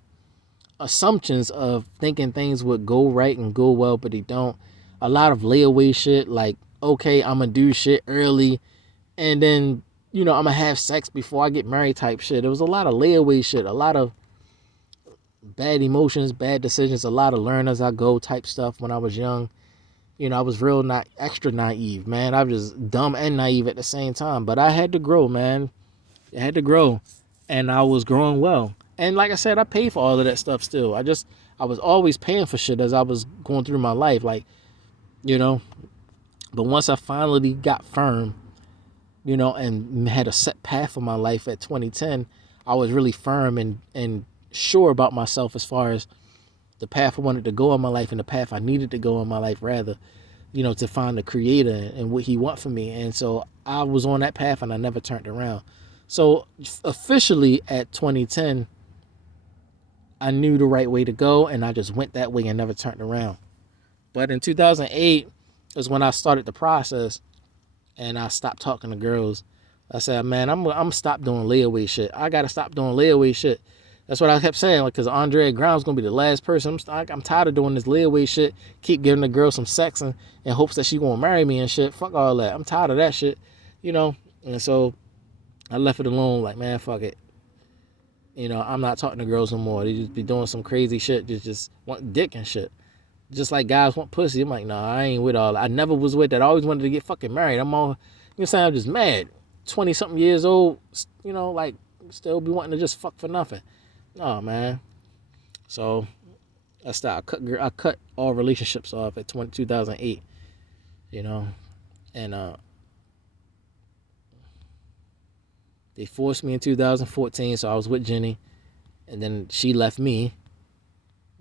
assumptions of thinking things would go right and go well, but they don't. A lot of layaway shit, like, okay, I'm gonna do shit early, and then, I'm gonna have sex before I get married type shit. There was a lot of layaway shit, a lot of bad emotions, bad decisions, a lot of learn as I go type stuff when I was young. I was real not extra naive, man. I was just dumb and naive at the same time, but I had to grow, man. I had to grow, and I was growing well. And like I said, I paid for all of that stuff still. I was always paying for shit as I was going through my life, like, but once I finally got firm, and had a set path for my life at 2010, I was really firm and sure about myself as far as the path I wanted to go in my life and the path I needed to go in my life, rather, to find the creator and what he want for me. And so I was on that path and I never turned around. So officially at 2010, I knew the right way to go and I just went that way and never turned around. But in 2008 is when I started the process and I stopped talking to girls. I said, man, I'm stop doing layaway shit. I gotta stop doing layaway shit. That's what I kept saying, because Andrea Brown's gonna be the last person. I'm tired of doing this layaway shit. Keep giving the girl some sex in hopes that she gonna marry me and shit. Fuck all that. I'm tired of that shit, And so I left it alone. Like, man, fuck it. I'm not talking to girls no more. They just be doing some crazy shit. Just want dick and shit. Just like guys want pussy. I'm like, nah, I ain't with all that. I never was with that. I always wanted to get fucking married. I'm all, I'm just mad. 20-something years old, like, still be wanting to just fuck for nothing. Oh, man. So I stopped. I cut all relationships off at 2008, and they forced me in 2014, so I was with Jenny, and then she left me,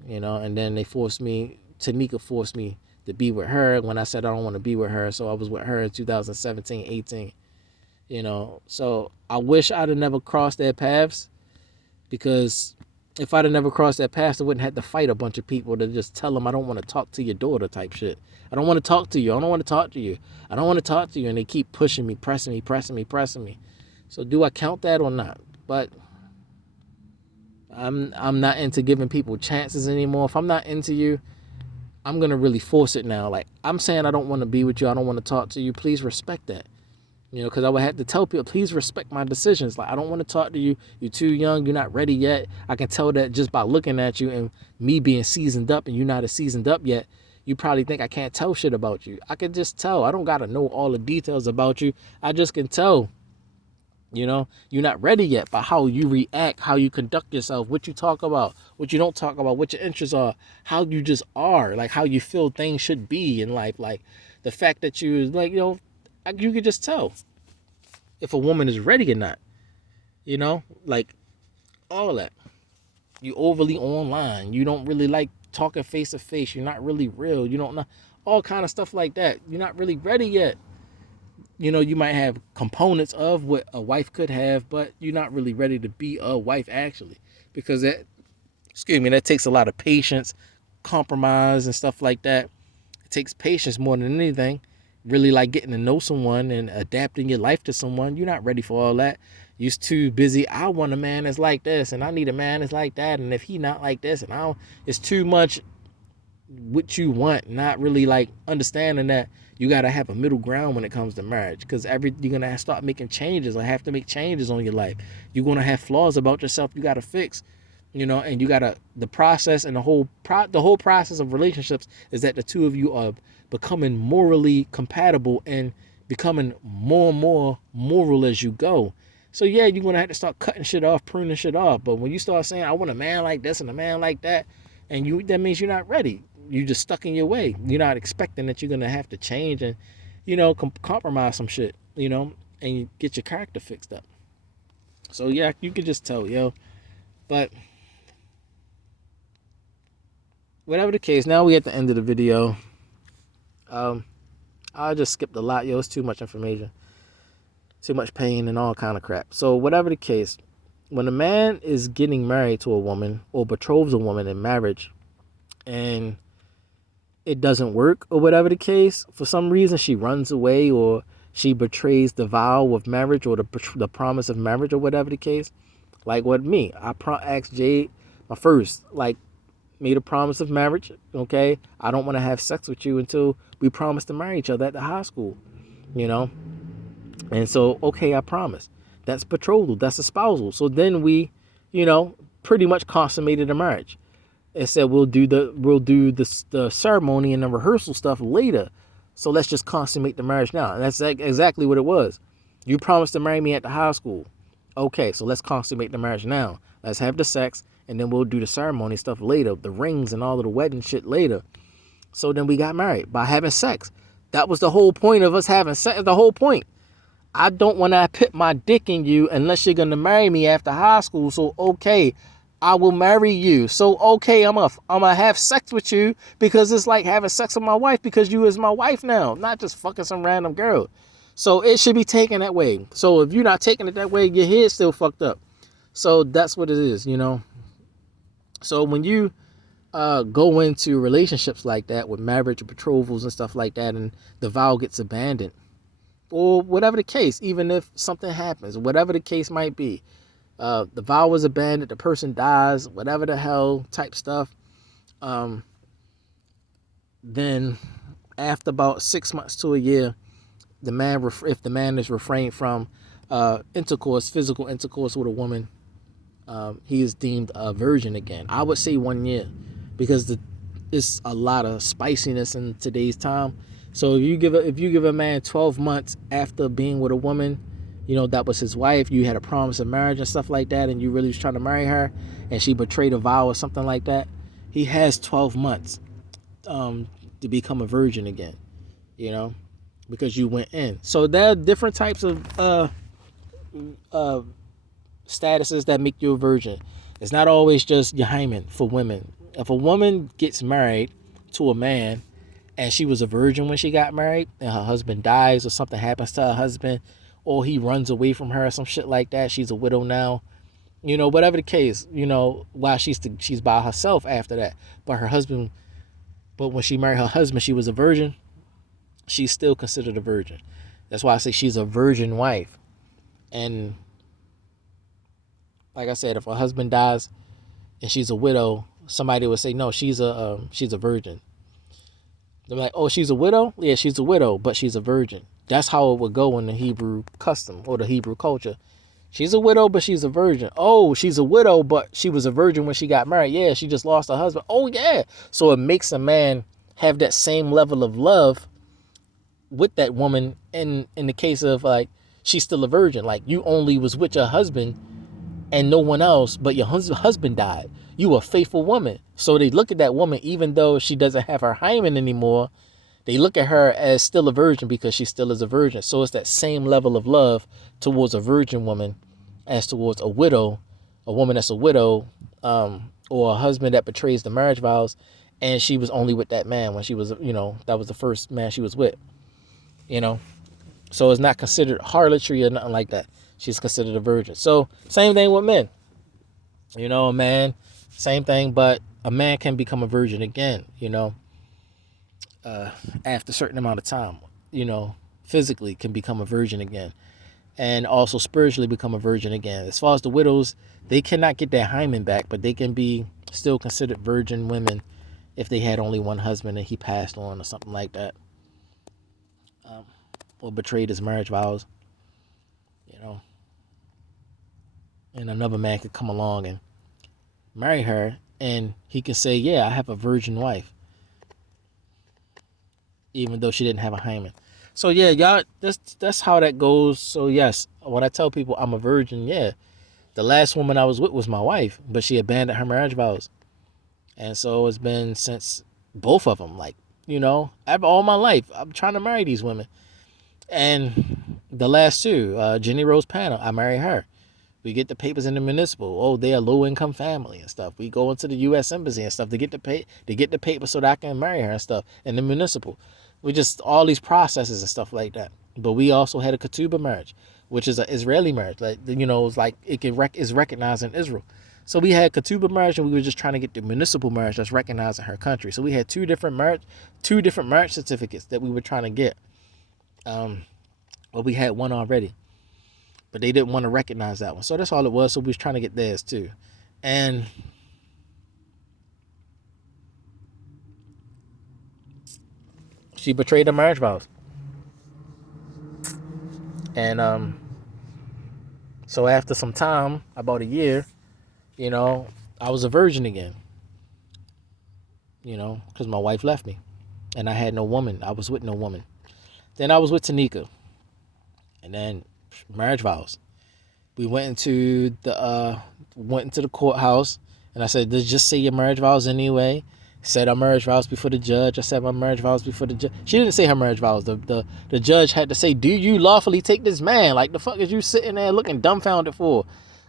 and then Tanika forced me to be with her when I said I don't want to be with her, so I was with her in 2017, 18, so I wish I'd have never crossed their paths, because if I'd have never crossed that path, I wouldn't have to fight a bunch of people to just tell them I don't want to talk to your daughter type shit. I don't want to talk to you. I don't want to talk to you. I don't want to talk to you. And they keep pushing me, pressing me. So do I count that or not? But I'm not into giving people chances anymore. If I'm not into you, I'm going to really force it now. Like, I'm saying I don't want to be with you. I don't want to talk to you. Please respect that. Because I would have to tell people, please respect my decisions. Like, I don't want to talk to you. You're too young. You're not ready yet. I can tell that just by looking at you and me being seasoned up and you're not as seasoned up yet. You probably think I can't tell shit about you. I can just tell. I don't got to know all the details about you. I just can tell, you're not ready yet by how you react, how you conduct yourself, what you talk about, what you don't talk about, what your interests are, how you just are, like how you feel things should be in life. Like the fact that you, like, you could just tell if a woman is ready or not, like all that. You overly online. You don't really like talking face to face. You're not really real. You don't know all kind of stuff like that. You're not really ready yet. You might have components of what a wife could have, but you're not really ready to be a wife actually, because that takes a lot of patience, compromise and stuff like that. It takes patience more than anything. Really like getting to know someone and adapting your life to someone. You're not ready for all that. You're too busy. I want a man that's like this and I need a man that's like that. And if he not like this and it's too much what you want, not really like understanding that you got to have a middle ground when it comes to marriage, because you're going to start making changes or have to make changes on your life. You're going to have flaws about yourself you got to fix, and you got to, the process and the whole process of relationships is that the two of you are becoming morally compatible and becoming more and more moral as you go. So yeah, you're gonna have to start cutting shit off, pruning shit off. But when you start saying I want a man like this and a man like that, that means you're not ready. You're just stuck in your way. You're not expecting that you're gonna have to change and compromise some shit, and you get your character fixed up. So yeah, you could just tell, But whatever the case, now we at the end of the video. I just skipped a lot, it's too much information, too much pain and all kind of crap. So whatever the case, when a man is getting married to a woman or betroths a woman in marriage and it doesn't work or whatever the case, for some reason she runs away or she betrays the vow of marriage or the promise of marriage or whatever the case, like with me, I asked Jade, my first, made a promise of marriage, okay? I don't want to have sex with you until we promise to marry each other at the high school, And so, okay, I promise. That's betrothal. That's espousal. So then we, pretty much consummated the marriage. It said we'll do the ceremony and the rehearsal stuff later. So let's just consummate the marriage now. And that's exactly what it was. You promised to marry me at the high school. Okay, so let's consummate the marriage now. Let's have the sex, and then we'll do the ceremony stuff later, the rings and all of the wedding shit later. So then we got married by having sex. That was the whole point of us having sex. The whole point. I don't want to put my dick in you unless you're going to marry me after high school. So, okay, I will marry you. So okay, I'm gonna have sex with you because it's like having sex with my wife because you is my wife now, not just fucking some random girl. So it should be taken that way. So if you're not taking it that way, your head's still fucked up. So that's what it is, you know. So when you go into relationships like that with marriage or betrothals and stuff like that, and the vow gets abandoned, or whatever the case, even if something happens, whatever the case might be, the vow was abandoned, the person dies, whatever the hell type stuff, then after about 6 months to a year, the man, if the man is refrained from intercourse, physical intercourse with a woman, he is deemed a virgin again. I would say 1 year, because it's a lot of spiciness in today's time. So if you give a man 12 months after being with a woman, you know, that was his wife, you had a promise of marriage and stuff like that, and you really was trying to marry her, and she betrayed a vow or something like that, he has 12 months to become a virgin again, you know, because you went in. So there are different types of statuses that make you a virgin. It's not always just your hymen for women. If a woman gets married to a man and she was a virgin when she got married, and her husband dies or something happens to her husband, or he runs away from her or some shit like that, she's a widow now, you know, whatever the case, you know, while she's by herself after that. But when she married her husband, she was a virgin, she's still considered a virgin. That's why I say she's a virgin wife. And like I said, if her husband dies and she's a widow, somebody would say, no, she's a virgin. They're like, oh, she's a widow? Yeah, she's a widow, but she's a virgin. That's how it would go in the Hebrew custom or the Hebrew culture. She's a widow, but she's a virgin. Oh, she's a widow, but she was a virgin when she got married. Yeah, she just lost her husband. Oh, yeah. So it makes a man have that same level of love with that woman in the case of, like, she's still a virgin. Like, you only was with your husband and no one else, but your husband died. You a faithful woman. So they look at that woman, even though she doesn't have her hymen anymore, they look at her as still a virgin because she still is a virgin. So it's that same level of love towards a virgin woman as towards a widow, a woman that's a widow, or a husband that betrays the marriage vows, and she was only with that man when she was, you know, that was the first man she was with, you know. So it's not considered harlotry or nothing like that. She's considered a virgin. So same thing with men. You know, a man, same thing, but a man can become a virgin again, you know, after a certain amount of time, you know, physically can become a virgin again, and also spiritually become a virgin again. As far as the widows, they cannot get their hymen back, but they can be still considered virgin women if they had only one husband and he passed on or something like that, or betrayed his marriage vows, you know. And another man could come along and marry her, and he can say, yeah, I have a virgin wife, even though she didn't have a hymen. So yeah, y'all, that's how that goes. So yes, when I tell people I'm a virgin, yeah, the last woman I was with was my wife, but she abandoned her marriage vows. And so it's been since both of them, like, you know, all my life, I'm trying to marry these women. And the last two, Jenny Rose Panel, I marry her. We get the papers in the municipal. Oh, they're a low-income family and stuff. We go into the U.S. Embassy and stuff to get the paper so that I can marry her and stuff in the municipal. We just, all these processes and stuff like that. But we also had a ketubah marriage, which is an Israeli marriage. Like, you know, it's like is recognized in Israel. So we had ketubah marriage, and we were just trying to get the municipal marriage that's recognized in her country. So we had two different marriage certificates that we were trying to get. Well, we had one already, but they didn't want to recognize that one. So that's all it was. So we was trying to get theirs too. And she betrayed her marriage vows. And so after some time, about a year, you know, I was a virgin again. You know, because my wife left me, and I had no woman. I was with no woman. Then I was with Tanika, and then marriage vows. We went into the courthouse, and I said, just say your marriage vows anyway. Said our marriage vows before the judge. I said my marriage vows before the judge. She didn't say her marriage vows. The judge had to say, do you lawfully take this man? Like, the fuck is you sitting there looking dumbfounded for?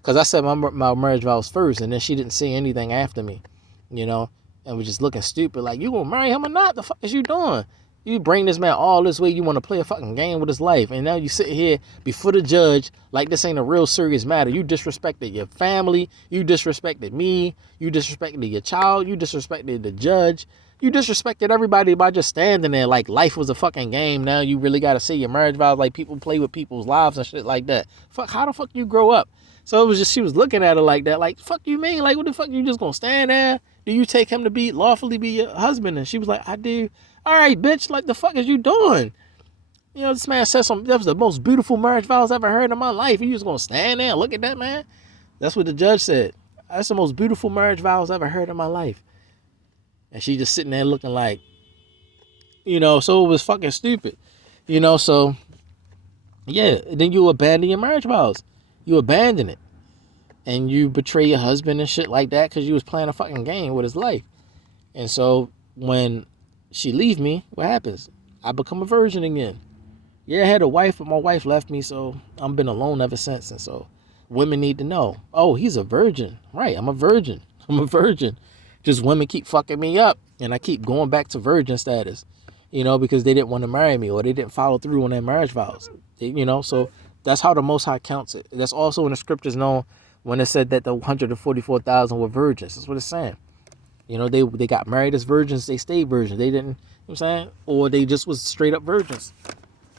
Because I said my marriage vows first, and then she didn't say anything after me, and was just looking stupid. Like, you gonna marry him or not? The fuck is you doing? You bring this man all this way. You want to play a fucking game with his life, and now you sit here before the judge like this ain't a real serious matter. You disrespected your family. You disrespected me. You disrespected your child. You disrespected the judge. You disrespected everybody by just standing there like life was a fucking game. Now you really got to say your marriage vows like people play with people's lives and shit like that. Fuck, how the fuck you grow up? So it was just, she was looking at her like that, like, fuck you mean? Like, what the fuck, you just gonna stand there? Do you take him to lawfully be your husband? And she was like, I do. All right, bitch, like, the fuck is you doing? This man said that was the most beautiful marriage vows I ever heard in my life. You just gonna stand there and look at that, man? That's what the judge said. That's the most beautiful marriage vows I ever heard in my life. And she just sitting there looking like, so it was fucking stupid. So, yeah, then you abandon your marriage vows. You abandon it. And you betray your husband and shit like that because you was playing a fucking game with his life. And so when she leave me, what happens? I become a virgin again. Yeah, I had a wife, but my wife left me, so I've been alone ever since. And so women need to know, oh, he's a virgin. Right, I'm a virgin. I'm a virgin. Just women keep fucking me up, and I keep going back to virgin status, because they didn't want to marry me or they didn't follow through on their marriage vows. So that's how the Most High counts it. That's also in the scriptures known when it said that the 144,000 were virgins. That's what it's saying. They got married as virgins, they stayed virgins. They didn't, or they just was straight up virgins.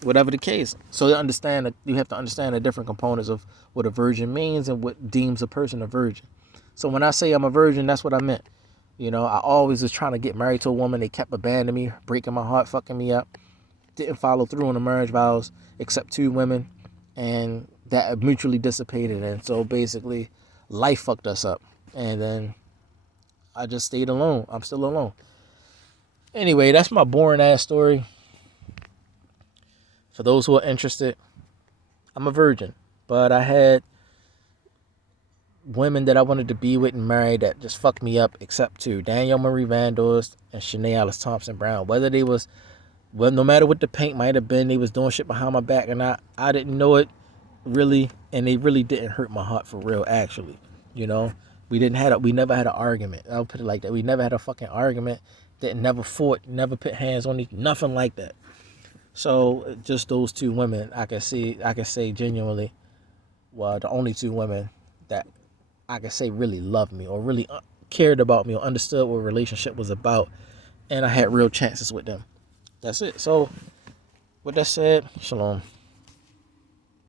Whatever the case. So you have to understand the different components of what a virgin means and what deems a person a virgin. So when I say I'm a virgin, that's what I meant. I always was trying to get married to a woman. They kept abandoning me, breaking my heart, fucking me up. Didn't follow through on the marriage vows except 2 women. And that mutually dissipated. And so basically life fucked us up. And then I just stayed alone. I'm still alone. Anyway, that's my boring ass story. For those who are interested, I'm a virgin. But I had women that I wanted to be with and marry that just fucked me up, except 2. Danielle Marie Vandorst and Shanae Alice Thompson Brown. No matter what the paint might have been, they was doing shit behind my back, and I didn't know it really, and they really didn't hurt my heart for real, actually. We never had an argument. I'll put it like that. We never had a fucking argument. Never fought, never put hands on each, nothing like that. So just those 2 women, I can say genuinely, well, the only 2 women that I can say really loved me or really cared about me or understood what a relationship was about, and I had real chances with them. That's it. So with that said, shalom.